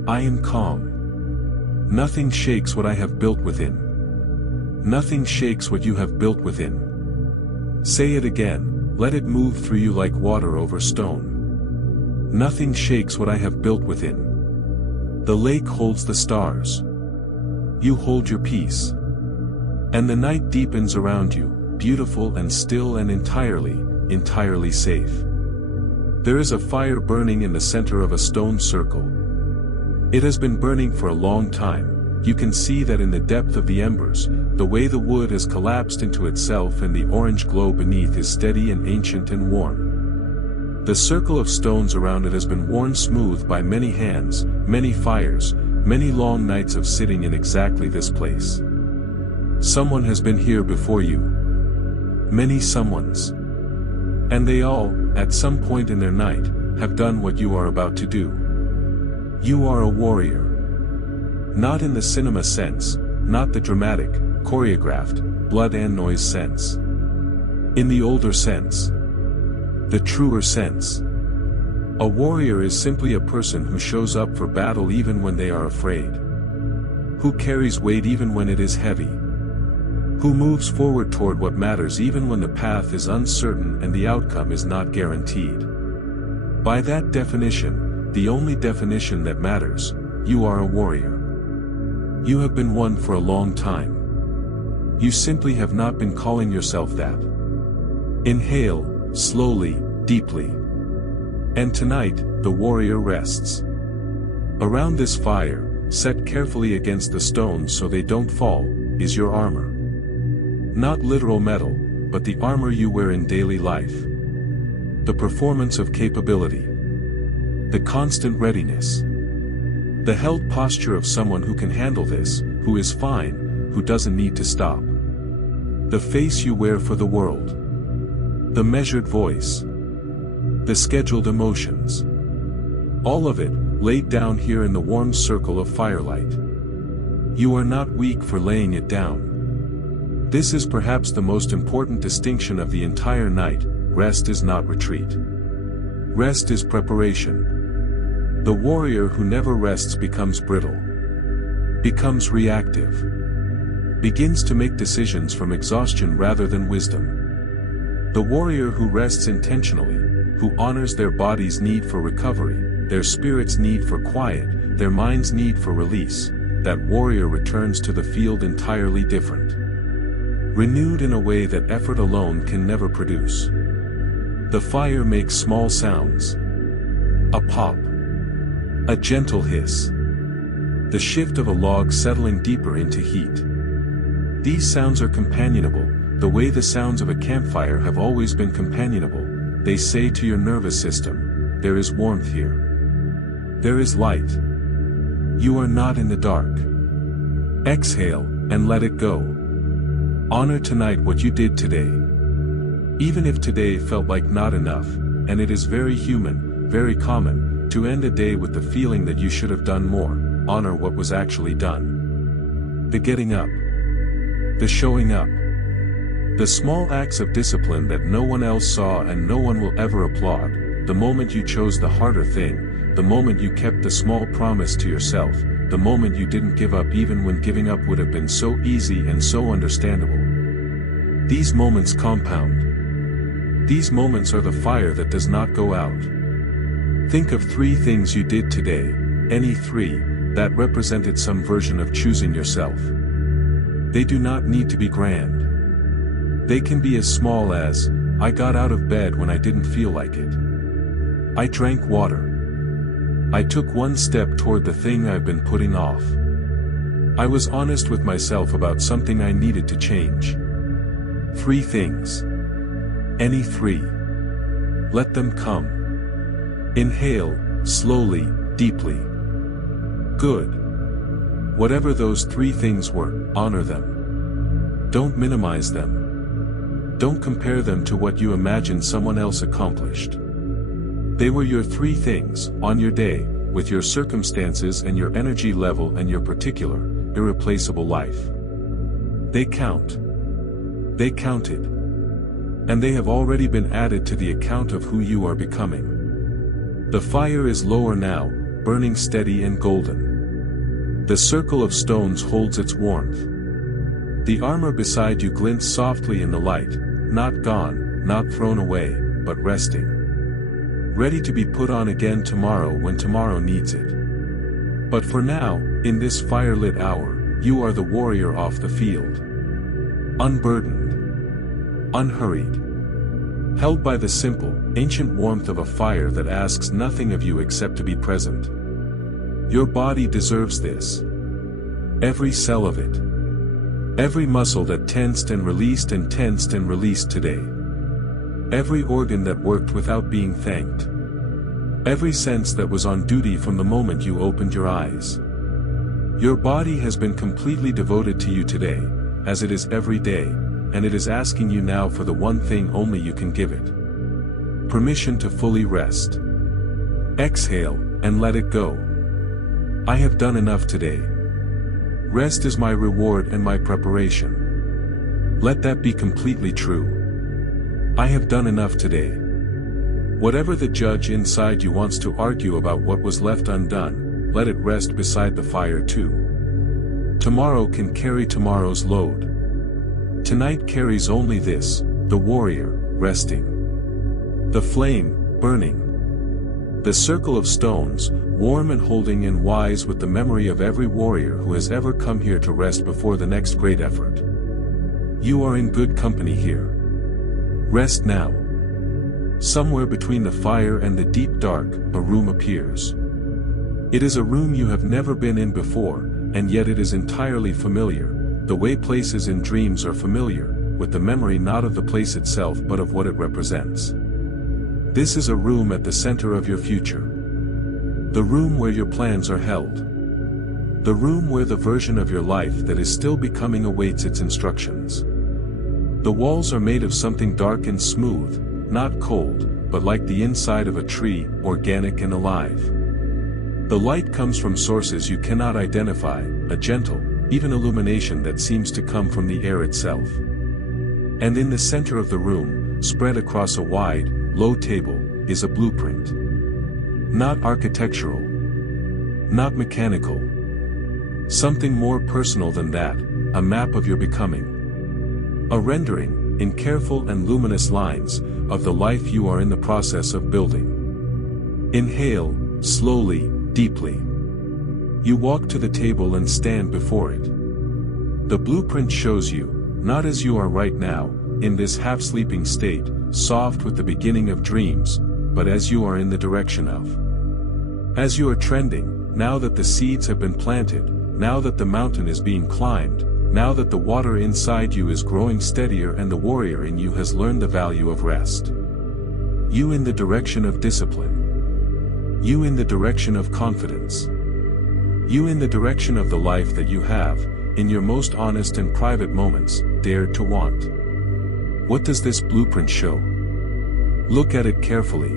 I am calm. Nothing shakes what I have built within. Nothing shakes what you have built within. Say it again, let it move through you like water over stone. Nothing shakes what I have built within. The lake holds the stars. You hold your peace. And the night deepens around you, beautiful and still and entirely safe. There is a fire burning in the center of a stone circle. It has been burning for a long time. You can see that in the depth of the embers, the way the wood has collapsed into itself and the orange glow beneath is steady and ancient and warm. The circle of stones around it has been worn smooth by many hands, many fires, many long nights of sitting in exactly this place. Someone has been here before you. Many someones. And they all, at some point in their night, have done what you are about to do. You are a warrior. Not in the cinema sense, not the dramatic, choreographed, blood and noise sense. In the older sense. The truer sense. A warrior is simply a person who shows up for battle even when they are afraid. Who carries weight even when it is heavy. Who moves forward toward what matters even when the path is uncertain and the outcome is not guaranteed. By that definition, the only definition that matters, you are a warrior. You have been one for a long time. You simply have not been calling yourself that. Inhale, slowly, deeply. And tonight, the warrior rests. Around this fire, set carefully against the stones so they don't fall, is your armor. Not literal metal, but the armor you wear in daily life. The performance of capability. The constant readiness. The held posture of someone who can handle this, who is fine, who doesn't need to stop. The face you wear for the world. The measured voice. The scheduled emotions. All of it, laid down here in the warm circle of firelight. You are not weak for laying it down. This is perhaps the most important distinction of the entire night. Rest is not retreat. Rest is preparation. The warrior who never rests becomes brittle. Becomes reactive. Begins to make decisions from exhaustion rather than wisdom. The warrior who rests intentionally, who honors their body's need for recovery, their spirit's need for quiet, their mind's need for release, that warrior returns to the field entirely different. Renewed in a way that effort alone can never produce. The fire makes small sounds. A pop. A gentle hiss. The shift of a log settling deeper into heat. These sounds are companionable, the way the sounds of a campfire have always been companionable. They say to your nervous system, there is warmth here. There is light. You are not in the dark. Exhale, and let it go. Honor tonight what you did today. Even if today felt like not enough, and it is very human, very common, to end a day with the feeling that you should have done more. Honor what was actually done. The getting up. The showing up. The small acts of discipline that no one else saw and no one will ever applaud. The moment you chose the harder thing, the moment you kept the small promise to yourself, the moment you didn't give up even when giving up would have been so easy and so understandable. These moments compound. These moments are the fire that does not go out. Think of 3 things you did today, any 3, that represented some version of choosing yourself. They do not need to be grand. They can be as small as, I got out of bed when I didn't feel like it. I drank water. I took one step toward the thing I've been putting off. I was honest with myself about something I needed to change. 3 things. Any 3. Let them come. Inhale, slowly, deeply. Good. Whatever those 3 things were, honor them. Don't minimize them. Don't compare them to what you imagine someone else accomplished. They were your 3 things, on your day, with your circumstances and your energy level and your particular, irreplaceable life. They count. They counted. And they have already been added to the account of who you are becoming. The fire is lower now, burning steady and golden. The circle of stones holds its warmth. The armor beside you glints softly in the light, not gone, not thrown away, but resting. Ready to be put on again tomorrow when tomorrow needs it. But for now, in this fire-lit hour, you are the warrior off the field. Unburdened. Unhurried. Held by the simple, ancient warmth of a fire that asks nothing of you except to be present. Your body deserves this. Every cell of it. Every muscle that tensed and released today. Every organ that worked without being thanked. Every sense that was on duty from the moment you opened your eyes. Your body has been completely devoted to you today, as it is every day, and it is asking you now for the one thing only you can give it. Permission to fully rest. Exhale, and let it go. I have done enough today. Rest is my reward and my preparation. Let that be completely true. I have done enough today. Whatever the judge inside you wants to argue about what was left undone, let it rest beside the fire too. Tomorrow can carry tomorrow's load. Tonight carries only this, the warrior, resting. The flame, burning. The circle of stones, warm and holding and wise with the memory of every warrior who has ever come here to rest before the next great effort. You are in good company here. Rest now. Somewhere between the fire and the deep dark, a room appears. It is a room you have never been in before, and yet it is entirely familiar. The way places in dreams are familiar, with the memory not of the place itself but of what it represents. This is a room at the center of your future. The room where your plans are held. The room where the version of your life that is still becoming awaits its instructions. The walls are made of something dark and smooth, not cold, but like the inside of a tree, organic and alive. The light comes from sources you cannot identify, a gentle, even illumination that seems to come from the air itself. And in the center of the room, spread across a wide, low table, is a blueprint. Not architectural. Not mechanical. Something more personal than that, a map of your becoming. A rendering, in careful and luminous lines, of the life you are in the process of building. Inhale, slowly, deeply. You walk to the table and stand before it. The blueprint shows you, not as you are right now, in this half-sleeping state, soft with the beginning of dreams, but as you are in the direction of. As you are trending, now that the seeds have been planted, now that the mountain is being climbed, now that the water inside you is growing steadier and the warrior in you has learned the value of rest. You in the direction of discipline. You in the direction of confidence. You in the direction of the life that you have, in your most honest and private moments, dared to want. What does this blueprint show? Look at it carefully.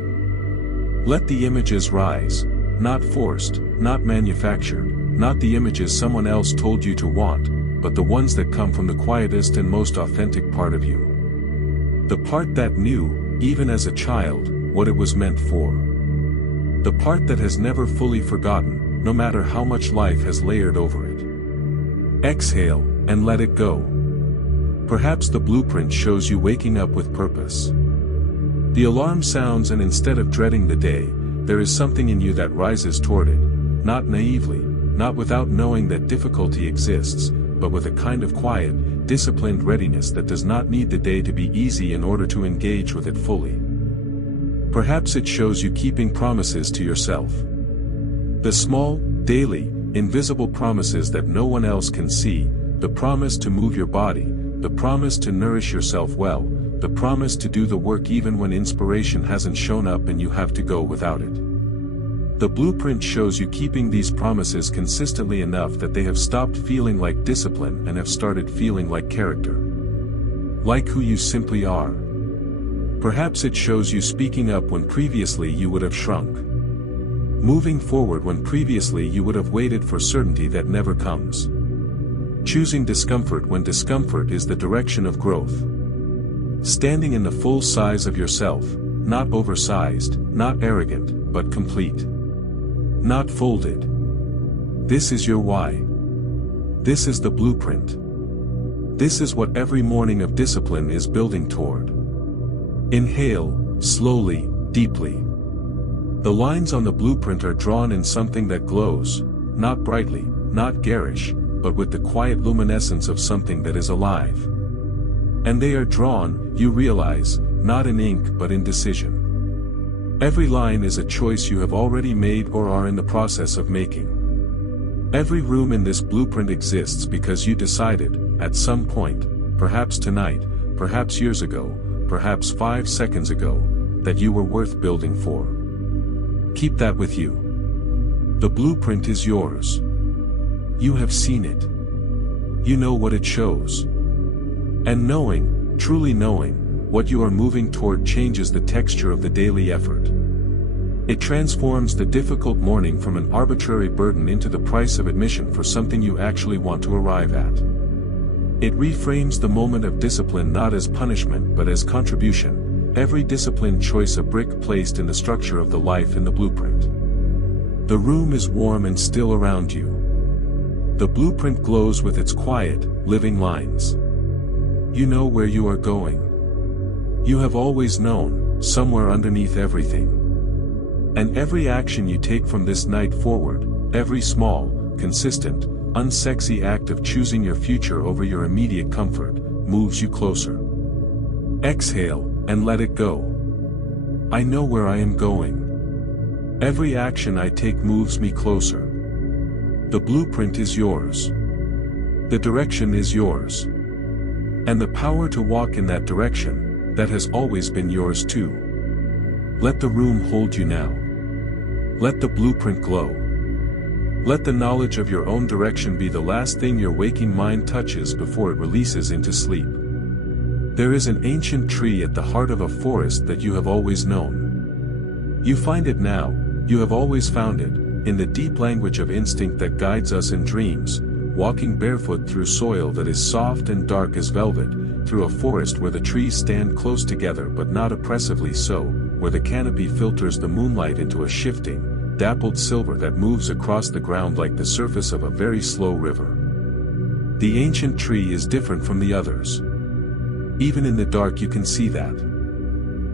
Let the images rise, not forced, not manufactured, not the images someone else told you to want, but the ones that come from the quietest and most authentic part of you. The part that knew, even as a child, what it was meant for. The part that has never fully forgotten, no matter how much life has layered over it. Exhale, and let it go. Perhaps the blueprint shows you waking up with purpose. The alarm sounds, and instead of dreading the day, there is something in you that rises toward it, not naively, not without knowing that difficulty exists, but with a kind of quiet, disciplined readiness that does not need the day to be easy in order to engage with it fully. Perhaps it shows you keeping promises to yourself. The small, daily, invisible promises that no one else can see, the promise to move your body, the promise to nourish yourself well, the promise to do the work even when inspiration hasn't shown up and you have to go without it. The blueprint shows you keeping these promises consistently enough that they have stopped feeling like discipline and have started feeling like character. Like who you simply are. Perhaps it shows you speaking up when previously you would have shrunk. Moving forward when previously you would have waited for certainty that never comes. Choosing discomfort when discomfort is the direction of growth. Standing in the full size of yourself, not oversized, not arrogant, but complete. Not folded. This is your why. This is the blueprint. This is what every morning of discipline is building toward. Inhale, slowly, deeply. The lines on the blueprint are drawn in something that glows, not brightly, not garish, but with the quiet luminescence of something that is alive. And they are drawn, you realize, not in ink but in decision. Every line is a choice you have already made or are in the process of making. Every room in this blueprint exists because you decided, at some point, perhaps tonight, perhaps years ago, perhaps 5 seconds ago, that you were worth building for. Keep that with you. The blueprint is yours. You have seen it. You know what it shows. And knowing, truly knowing, what you are moving toward changes the texture of the daily effort. It transforms the difficult morning from an arbitrary burden into the price of admission for something you actually want to arrive at. It reframes the moment of discipline not as punishment but as contribution, every disciplined choice a brick placed in the structure of the life in the blueprint. The room is warm and still around you. The blueprint glows with its quiet, living lines. You know where you are going. You have always known, somewhere underneath everything. And every action you take from this night forward, every small, consistent, unsexy act of choosing your future over your immediate comfort, moves you closer. Exhale, and let it go. I know where I am going. Every action I take moves me closer. The blueprint is yours. The direction is yours. And the power to walk in that direction, that has always been yours too. Let the room hold you now. Let the blueprint glow. Let the knowledge of your own direction be the last thing your waking mind touches before it releases into sleep. There is an ancient tree at the heart of a forest that you have always known. You find it now, you have always found it, in the deep language of instinct that guides us in dreams, walking barefoot through soil that is soft and dark as velvet, through a forest where the trees stand close together but not oppressively so, where the canopy filters the moonlight into a shifting, dappled silver that moves across the ground like the surface of a very slow river. The ancient tree is different from the others. Even in the dark you can see that.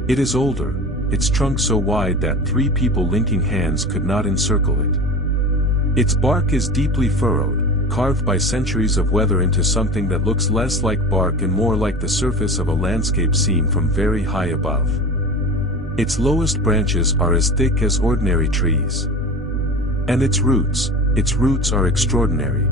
It is older, its trunk so wide that 3 people linking hands could not encircle it. Its bark is deeply furrowed, carved by centuries of weather into something that looks less like bark and more like the surface of a landscape seen from very high above. Its lowest branches are as thick as ordinary trees. And its roots are extraordinary.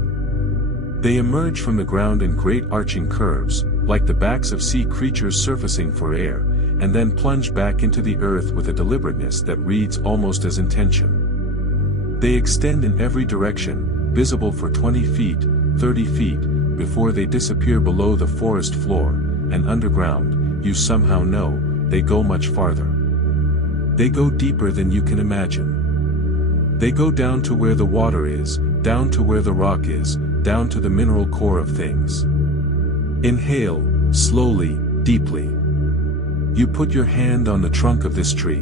They emerge from the ground in great arching curves, like the backs of sea creatures surfacing for air, and then plunge back into the earth with a deliberateness that reads almost as intention. They extend in every direction, visible for 20 feet, 30 feet, before they disappear below the forest floor, and underground, you somehow know, they go much farther. They go deeper than you can imagine. They go down to where the water is, down to where the rock is, down to the mineral core of things. Inhale, slowly, deeply. You put your hand on the trunk of this tree.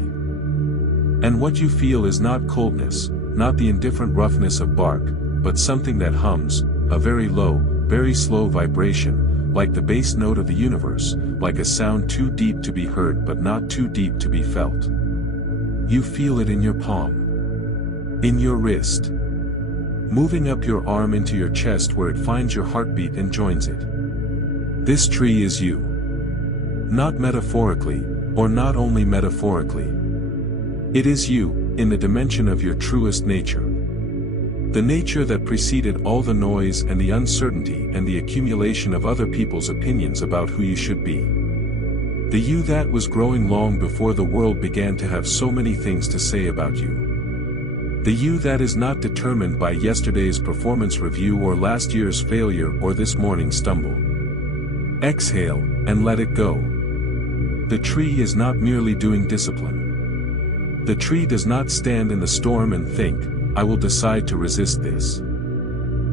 And what you feel is not coldness, not the indifferent roughness of bark, but something that hums, a very low, very slow vibration, like the bass note of the universe, like a sound too deep to be heard but not too deep to be felt. You feel it in your palm. In your wrist. Moving up your arm into your chest where it finds your heartbeat and joins it. This tree is you. Not metaphorically, or not only metaphorically. It is you, in the dimension of your truest nature. The nature that preceded all the noise and the uncertainty and the accumulation of other people's opinions about who you should be. The you that was growing long before the world began to have so many things to say about you. The you that is not determined by yesterday's performance review or last year's failure or this morning's stumble. Exhale, and let it go. The tree is not merely doing discipline. The tree does not stand in the storm and think, I will decide to resist this.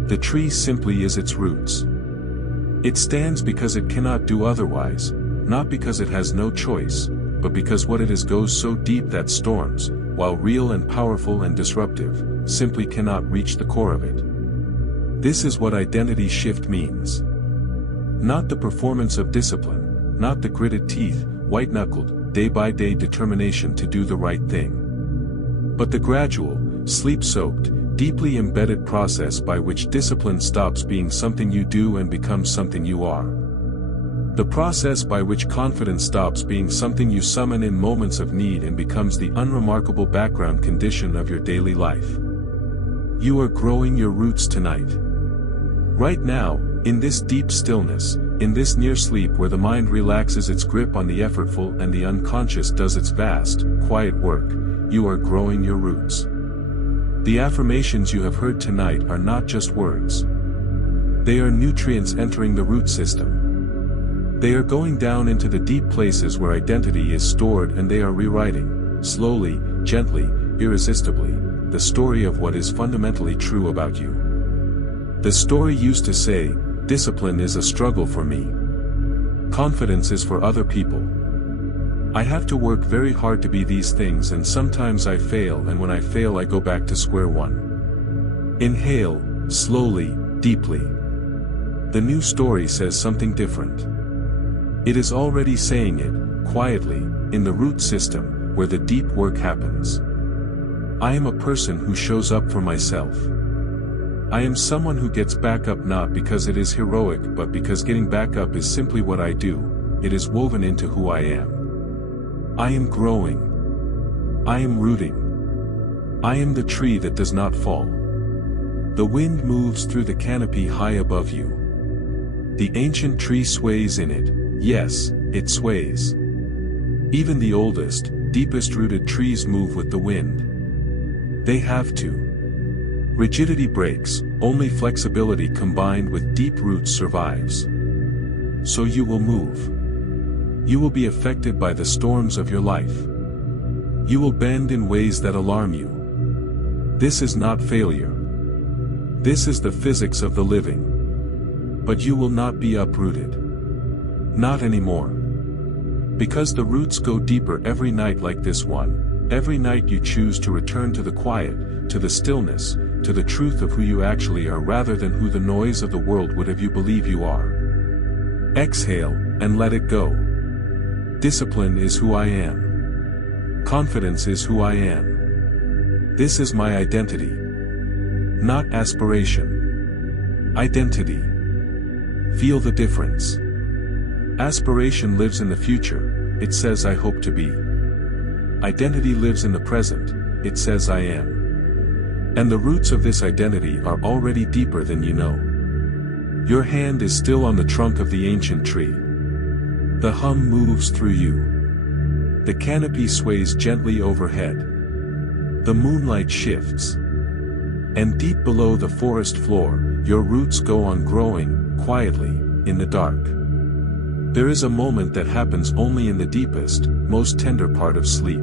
The tree simply is its roots. It stands because it cannot do otherwise, not because it has no choice, but because what it is goes so deep that storms, while real and powerful and disruptive, simply cannot reach the core of it. This is what identity shift means. Not the performance of discipline, not the gritted teeth, white-knuckled, day-by-day determination to do the right thing. But the gradual, sleep-soaked, deeply embedded process by which discipline stops being something you do and becomes something you are. The process by which confidence stops being something you summon in moments of need and becomes the unremarkable background condition of your daily life. You are growing your roots tonight. Right now, in this deep stillness, in this near sleep where the mind relaxes its grip on the effortful and the unconscious does its vast, quiet work, you are growing your roots. The affirmations you have heard tonight are not just words. They are nutrients entering the root system. They are going down into the deep places where identity is stored and they are rewriting, slowly, gently, irresistibly, the story of what is fundamentally true about you. The story used to say, discipline is a struggle for me. Confidence is for other people. I have to work very hard to be these things and sometimes I fail and when I fail I go back to square one. Inhale, slowly, deeply. The new story says something different. It is already saying it, quietly, in the root system, where the deep work happens. I am a person who shows up for myself. I am someone who gets back up not because it is heroic but because getting back up is simply what I do, it is woven into who I am. I am growing. I am rooting. I am the tree that does not fall. The wind moves through the canopy high above you. The ancient tree sways in it. Yes, it sways. Even the oldest, deepest rooted trees move with the wind. They have to. Rigidity breaks, only flexibility combined with deep roots survives. So you will move. You will be affected by the storms of your life. You will bend in ways that alarm you. This is not failure. This is the physics of the living. But you will not be uprooted. Not anymore. Because the roots go deeper every night like this one, every night you choose to return to the quiet, to the stillness, to the truth of who you actually are rather than who the noise of the world would have you believe you are. Exhale, and let it go. Discipline is who I am. Confidence is who I am. This is my identity. Not aspiration. Identity. Feel the difference. Aspiration lives in the future, it says I hope to be. Identity lives in the present, it says I am. And the roots of this identity are already deeper than you know. Your hand is still on the trunk of the ancient tree. The hum moves through you. The canopy sways gently overhead. The moonlight shifts. And deep below the forest floor, your roots go on growing, quietly, in the dark. There is a moment that happens only in the deepest, most tender part of sleep.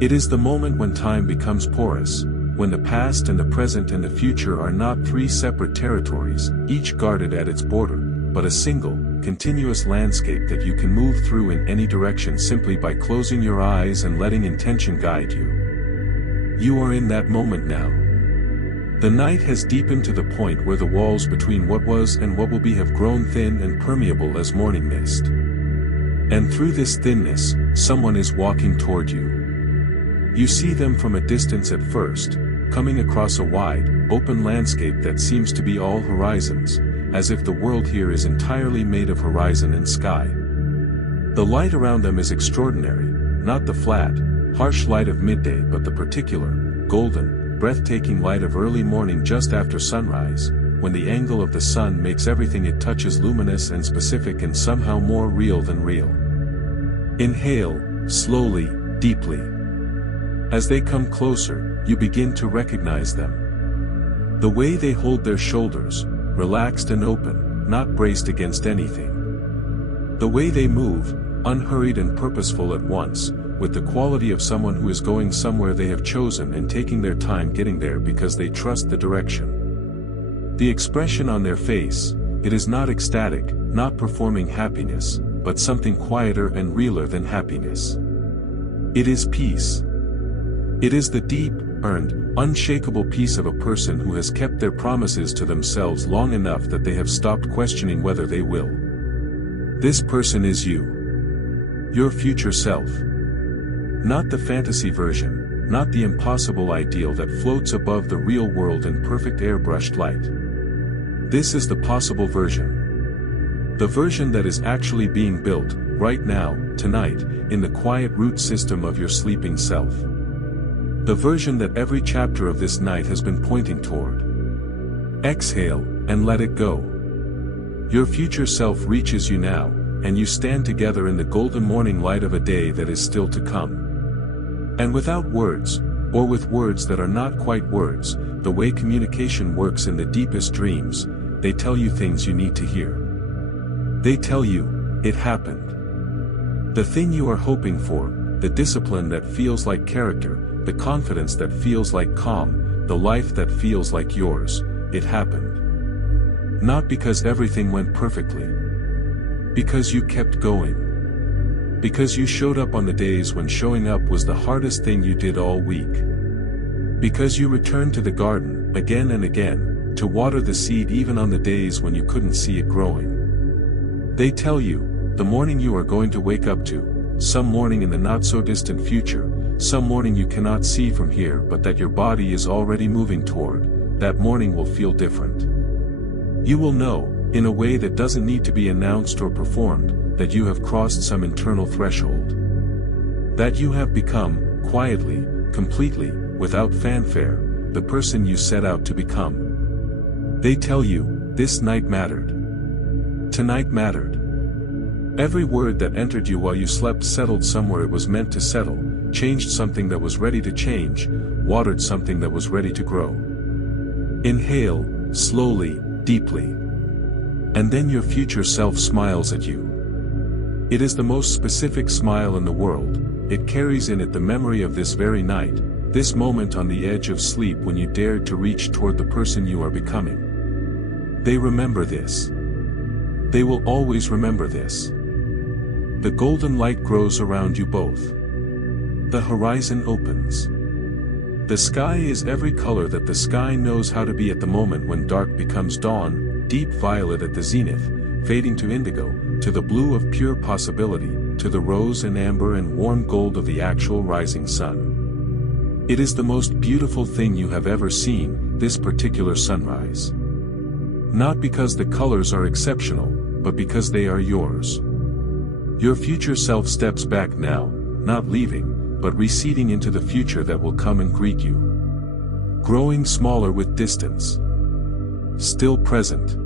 It is the moment when time becomes porous, when the past and the present and the future are not three separate territories, each guarded at its border, but a single, continuous landscape that you can move through in any direction simply by closing your eyes and letting intention guide you. You are in that moment now. The night has deepened to the point where the walls between what was and what will be have grown thin and permeable as morning mist. And through this thinness, someone is walking toward you. You see them from a distance at first, coming across a wide, open landscape that seems to be all horizons, as if the world here is entirely made of horizon and sky. The light around them is extraordinary, not the flat, harsh light of midday but the particular, golden, breathtaking light of early morning just after sunrise, when the angle of the sun makes everything it touches luminous and specific and somehow more real than real. Inhale, slowly, deeply. As they come closer, you begin to recognize them. The way they hold their shoulders, relaxed and open, not braced against anything. The way they move, unhurried and purposeful at once, with the quality of someone who is going somewhere they have chosen and taking their time getting there because they trust the direction. The expression on their face, it is not ecstatic, not performing happiness, but something quieter and realer than happiness. It is peace. It is the deep, earned, unshakable peace of a person who has kept their promises to themselves long enough that they have stopped questioning whether they will. This person is you. Your future self. Not the fantasy version, not the impossible ideal that floats above the real world in perfect airbrushed light. This is the possible version. The version that is actually being built, right now, tonight, in the quiet root system of your sleeping self. The version that every chapter of this night has been pointing toward. Exhale, and let it go. Your future self reaches you now, and you stand together in the golden morning light of a day that is still to come. And without words, or with words that are not quite words, the way communication works in the deepest dreams, they tell you things you need to hear. They tell you, it happened. The thing you are hoping for, the discipline that feels like character, the confidence that feels like calm, the life that feels like yours, it happened. Not because everything went perfectly. Because you kept going. Because you showed up on the days when showing up was the hardest thing you did all week. Because you returned to the garden, again and again, to water the seed even on the days when you couldn't see it growing. They tell you, the morning you are going to wake up to, some morning in the not-so-distant future, some morning you cannot see from here but that your body is already moving toward, that morning will feel different. You will know, in a way that doesn't need to be announced or performed, that you have crossed some internal threshold. That you have become, quietly, completely, without fanfare, the person you set out to become. They tell you, this night mattered. Tonight mattered. Every word that entered you while you slept settled somewhere it was meant to settle, changed something that was ready to change, watered something that was ready to grow. Inhale, slowly, deeply. And then your future self smiles at you. It is the most specific smile in the world, it carries in it the memory of this very night, this moment on the edge of sleep when you dared to reach toward the person you are becoming. They remember this. They will always remember this. The golden light grows around you both. The horizon opens. The sky is every color that the sky knows how to be at the moment when dark becomes dawn, deep violet at the zenith, fading to indigo, to the blue of pure possibility, to the rose and amber and warm gold of the actual rising sun. It is the most beautiful thing you have ever seen, this particular sunrise. Not because the colors are exceptional, but because they are yours. Your future self steps back now, not leaving, but receding into the future that will come and greet you. Growing smaller with distance. Still present.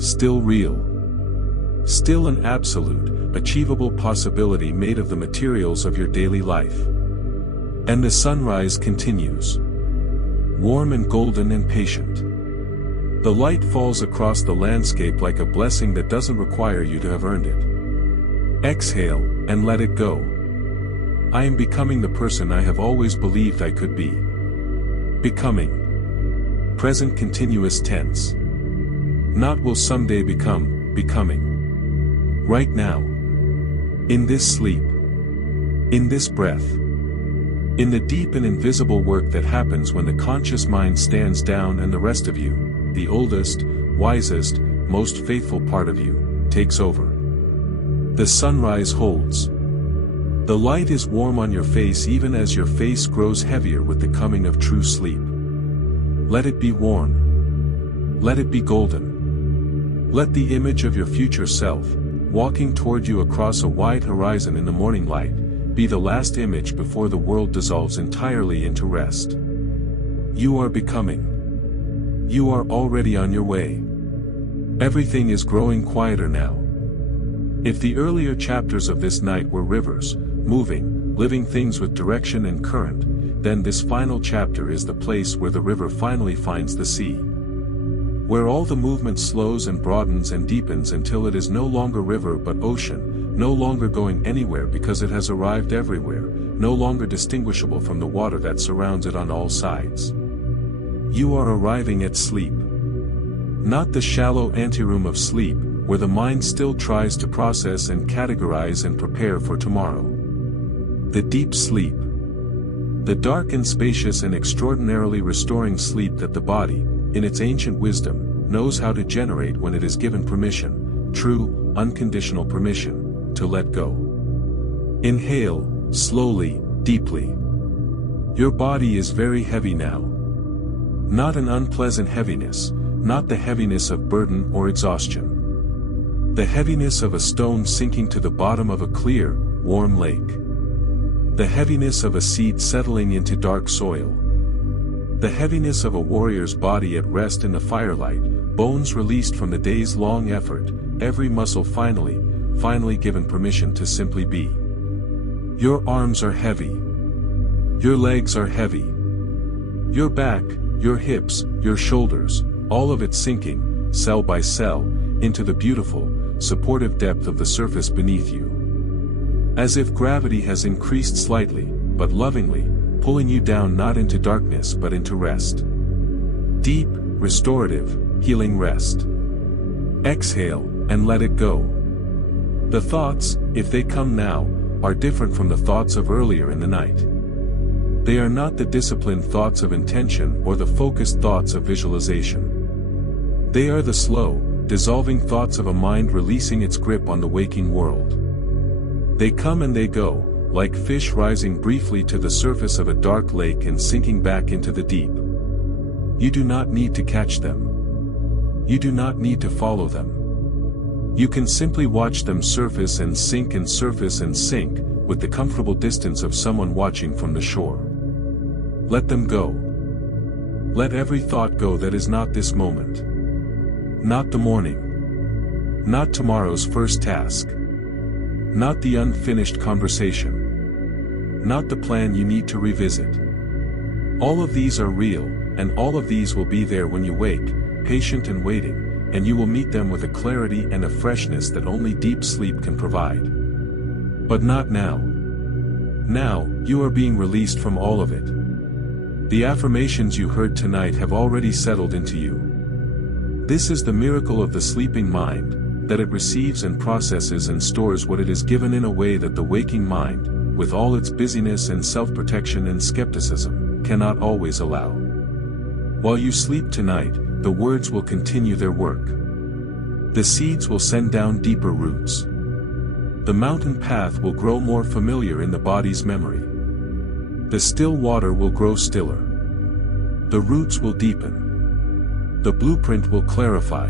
Still real. Still an absolute, achievable possibility made of the materials of your daily life. And the sunrise continues. Warm and golden and patient. The light falls across the landscape like a blessing that doesn't require you to have earned it. Exhale, and let it go. I am becoming the person I have always believed I could be. Becoming. Present continuous tense. Not will someday become, becoming. Right now. In this sleep. In this breath. In the deep and invisible work that happens when the conscious mind stands down and the rest of you, the oldest, wisest, most faithful part of you, takes over. The sunrise holds. The light is warm on your face even as your face grows heavier with the coming of true sleep. Let it be warm. Let it be golden. Let the image of your future self, walking toward you across a wide horizon in the morning light, be the last image before the world dissolves entirely into rest. You are becoming. You are already on your way. Everything is growing quieter now. If the earlier chapters of this night were rivers, moving, living things with direction and current, then this final chapter is the place where the river finally finds the sea. Where all the movement slows and broadens and deepens until it is no longer river but ocean, no longer going anywhere because it has arrived everywhere, no longer distinguishable from the water that surrounds it on all sides. You are arriving at sleep. Not the shallow anteroom of sleep, where the mind still tries to process and categorize and prepare for tomorrow. The deep sleep. The dark and spacious and extraordinarily restoring sleep that the body, in its ancient wisdom, knows how to generate when it is given permission, true, unconditional permission, to let go. Inhale, slowly, deeply. Your body is very heavy now. Not an unpleasant heaviness, not the heaviness of burden or exhaustion. The heaviness of a stone sinking to the bottom of a clear, warm lake. The heaviness of a seed settling into dark soil. The heaviness of a warrior's body at rest in the firelight, bones released from the day's long effort, every muscle finally given permission to simply be. Your arms are heavy. Your legs are heavy. Your back, your hips, your shoulders, all of it sinking, cell by cell, into the beautiful, supportive depth of the surface beneath you. As if gravity has increased slightly, but lovingly, pulling you down not into darkness but into rest. Deep, restorative, healing rest. Exhale, and let it go. The thoughts, if they come now, are different from the thoughts of earlier in the night. They are not the disciplined thoughts of intention or the focused thoughts of visualization. They are the slow, dissolving thoughts of a mind releasing its grip on the waking world. They come and they go, like fish rising briefly to the surface of a dark lake and sinking back into the deep. You do not need to catch them. You do not need to follow them. You can simply watch them surface and sink and surface and sink, with the comfortable distance of someone watching from the shore. Let them go. Let every thought go that is not this moment. Not the morning. Not tomorrow's first task. Not the unfinished conversation. Not the plan you need to revisit. All of these are real, and all of these will be there when you wake, patient and waiting, and you will meet them with a clarity and a freshness that only deep sleep can provide. But not now. Now, you are being released from all of it. The affirmations you heard tonight have already settled into you. This is the miracle of the sleeping mind, that it receives and processes and stores what it is given in a way that the waking mind, with all its busyness and self-protection and skepticism, cannot always allow. While you sleep tonight, the words will continue their work. The seeds will send down deeper roots. The mountain path will grow more familiar in the body's memory. The still water will grow stiller. The roots will deepen. The blueprint will clarify.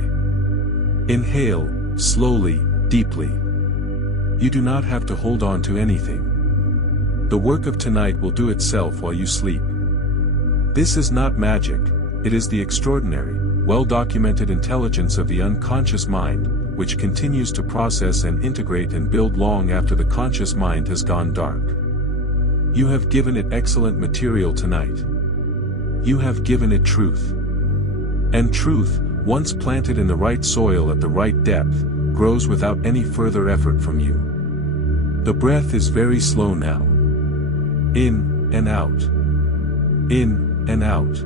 Inhale, slowly, deeply. You do not have to hold on to anything. The work of tonight will do itself while you sleep. This is not magic, it is the extraordinary, well-documented intelligence of the unconscious mind, which continues to process and integrate and build long after the conscious mind has gone dark. You have given it excellent material tonight. You have given it truth. And truth, once planted in the right soil at the right depth, grows without any further effort from you. The breath is very slow now. In and out. In and out.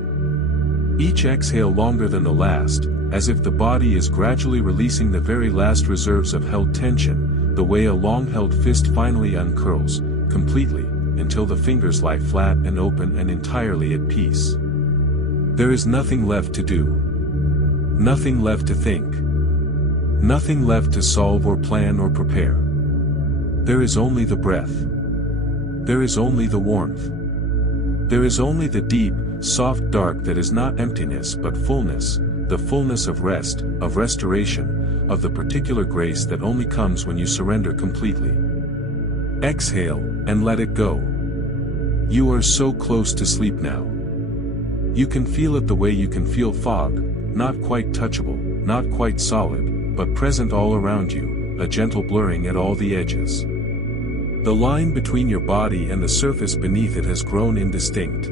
Each exhale longer than the last, as if the body is gradually releasing the very last reserves of held tension, the way a long-held fist finally uncurls, completely, until the fingers lie flat and open and entirely at peace. There is nothing left to do. Nothing left to think. Nothing left to solve or plan or prepare. There is only the breath. There is only the warmth. There is only the deep, soft dark that is not emptiness but fullness, the fullness of rest, of restoration, of the particular grace that only comes when you surrender completely. Exhale, and let it go. You are so close to sleep now. You can feel it the way you can feel fog, not quite touchable, not quite solid, but present all around you, a gentle blurring at all the edges. The line between your body and the surface beneath it has grown indistinct.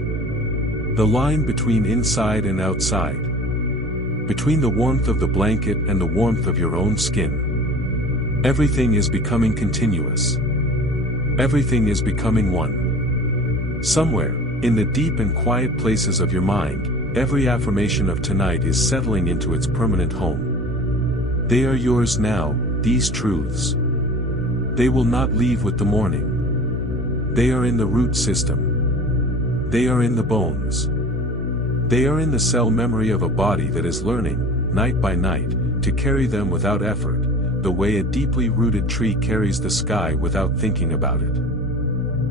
The line between inside and outside. Between the warmth of the blanket and the warmth of your own skin. Everything is becoming continuous. Everything is becoming one. Somewhere, in the deep and quiet places of your mind, every affirmation of tonight is settling into its permanent home. They are yours now, these truths. They will not leave with the morning. They are in the root system. They are in the bones. They are in the cell memory of a body that is learning, night by night, to carry them without effort, the way a deeply rooted tree carries the sky without thinking about it.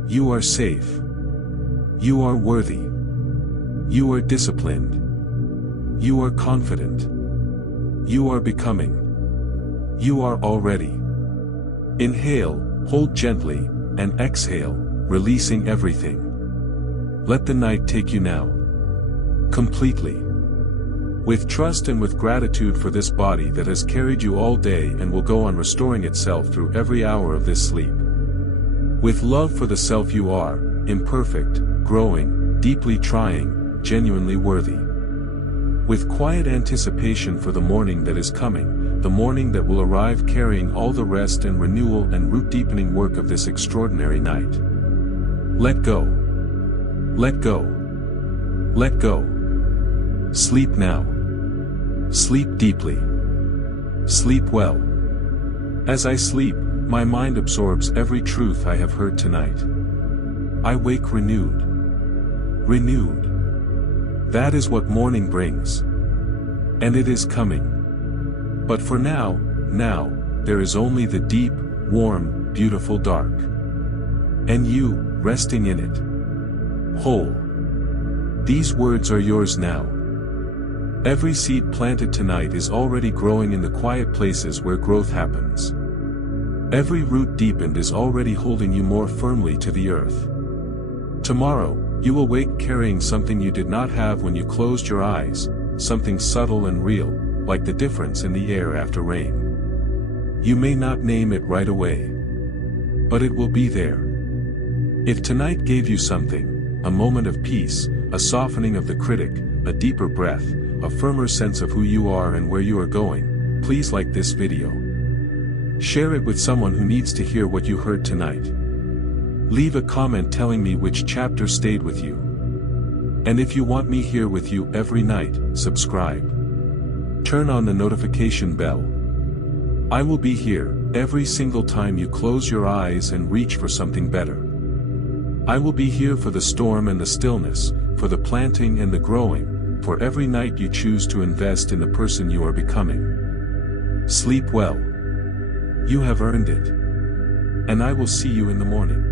You are safe. You are worthy. You are disciplined. You are confident. You are becoming. You are already. Inhale, hold gently, and exhale, releasing everything. Let the night take you now. Completely. With trust and with gratitude for this body that has carried you all day and will go on restoring itself through every hour of this sleep. With love for the self you are, imperfect, growing, deeply trying, genuinely worthy. With quiet anticipation for the morning that is coming, the morning that will arrive carrying all the rest and renewal and root-deepening work of this extraordinary night. Let go. Let go. Let go. Sleep now. Sleep deeply. Sleep well. As I sleep, my mind absorbs every truth I have heard tonight. I wake renewed. Renewed. That is what morning brings. And it is coming. But for now, there is only the deep, warm, beautiful dark. And you, resting in it. Whole. These words are yours now. Every seed planted tonight is already growing in the quiet places where growth happens. Every root deepened is already holding you more firmly to the earth. Tomorrow, you will wake carrying something you did not have when you closed your eyes, something subtle and real, like the difference in the air after rain. You may not name it right away. But it will be there. If tonight gave you something, a moment of peace, a softening of the critic, a deeper breath, a firmer sense of who you are and where you are going, please like this video. Share it with someone who needs to hear what you heard tonight. Leave a comment telling me which chapter stayed with you. And if you want me here with you every night, subscribe. Turn on the notification bell. I will be here, every single time you close your eyes and reach for something better. I will be here for the storm and the stillness, for the planting and the growing, for every night you choose to invest in the person you are becoming. Sleep well. You have earned it. And I will see you in the morning.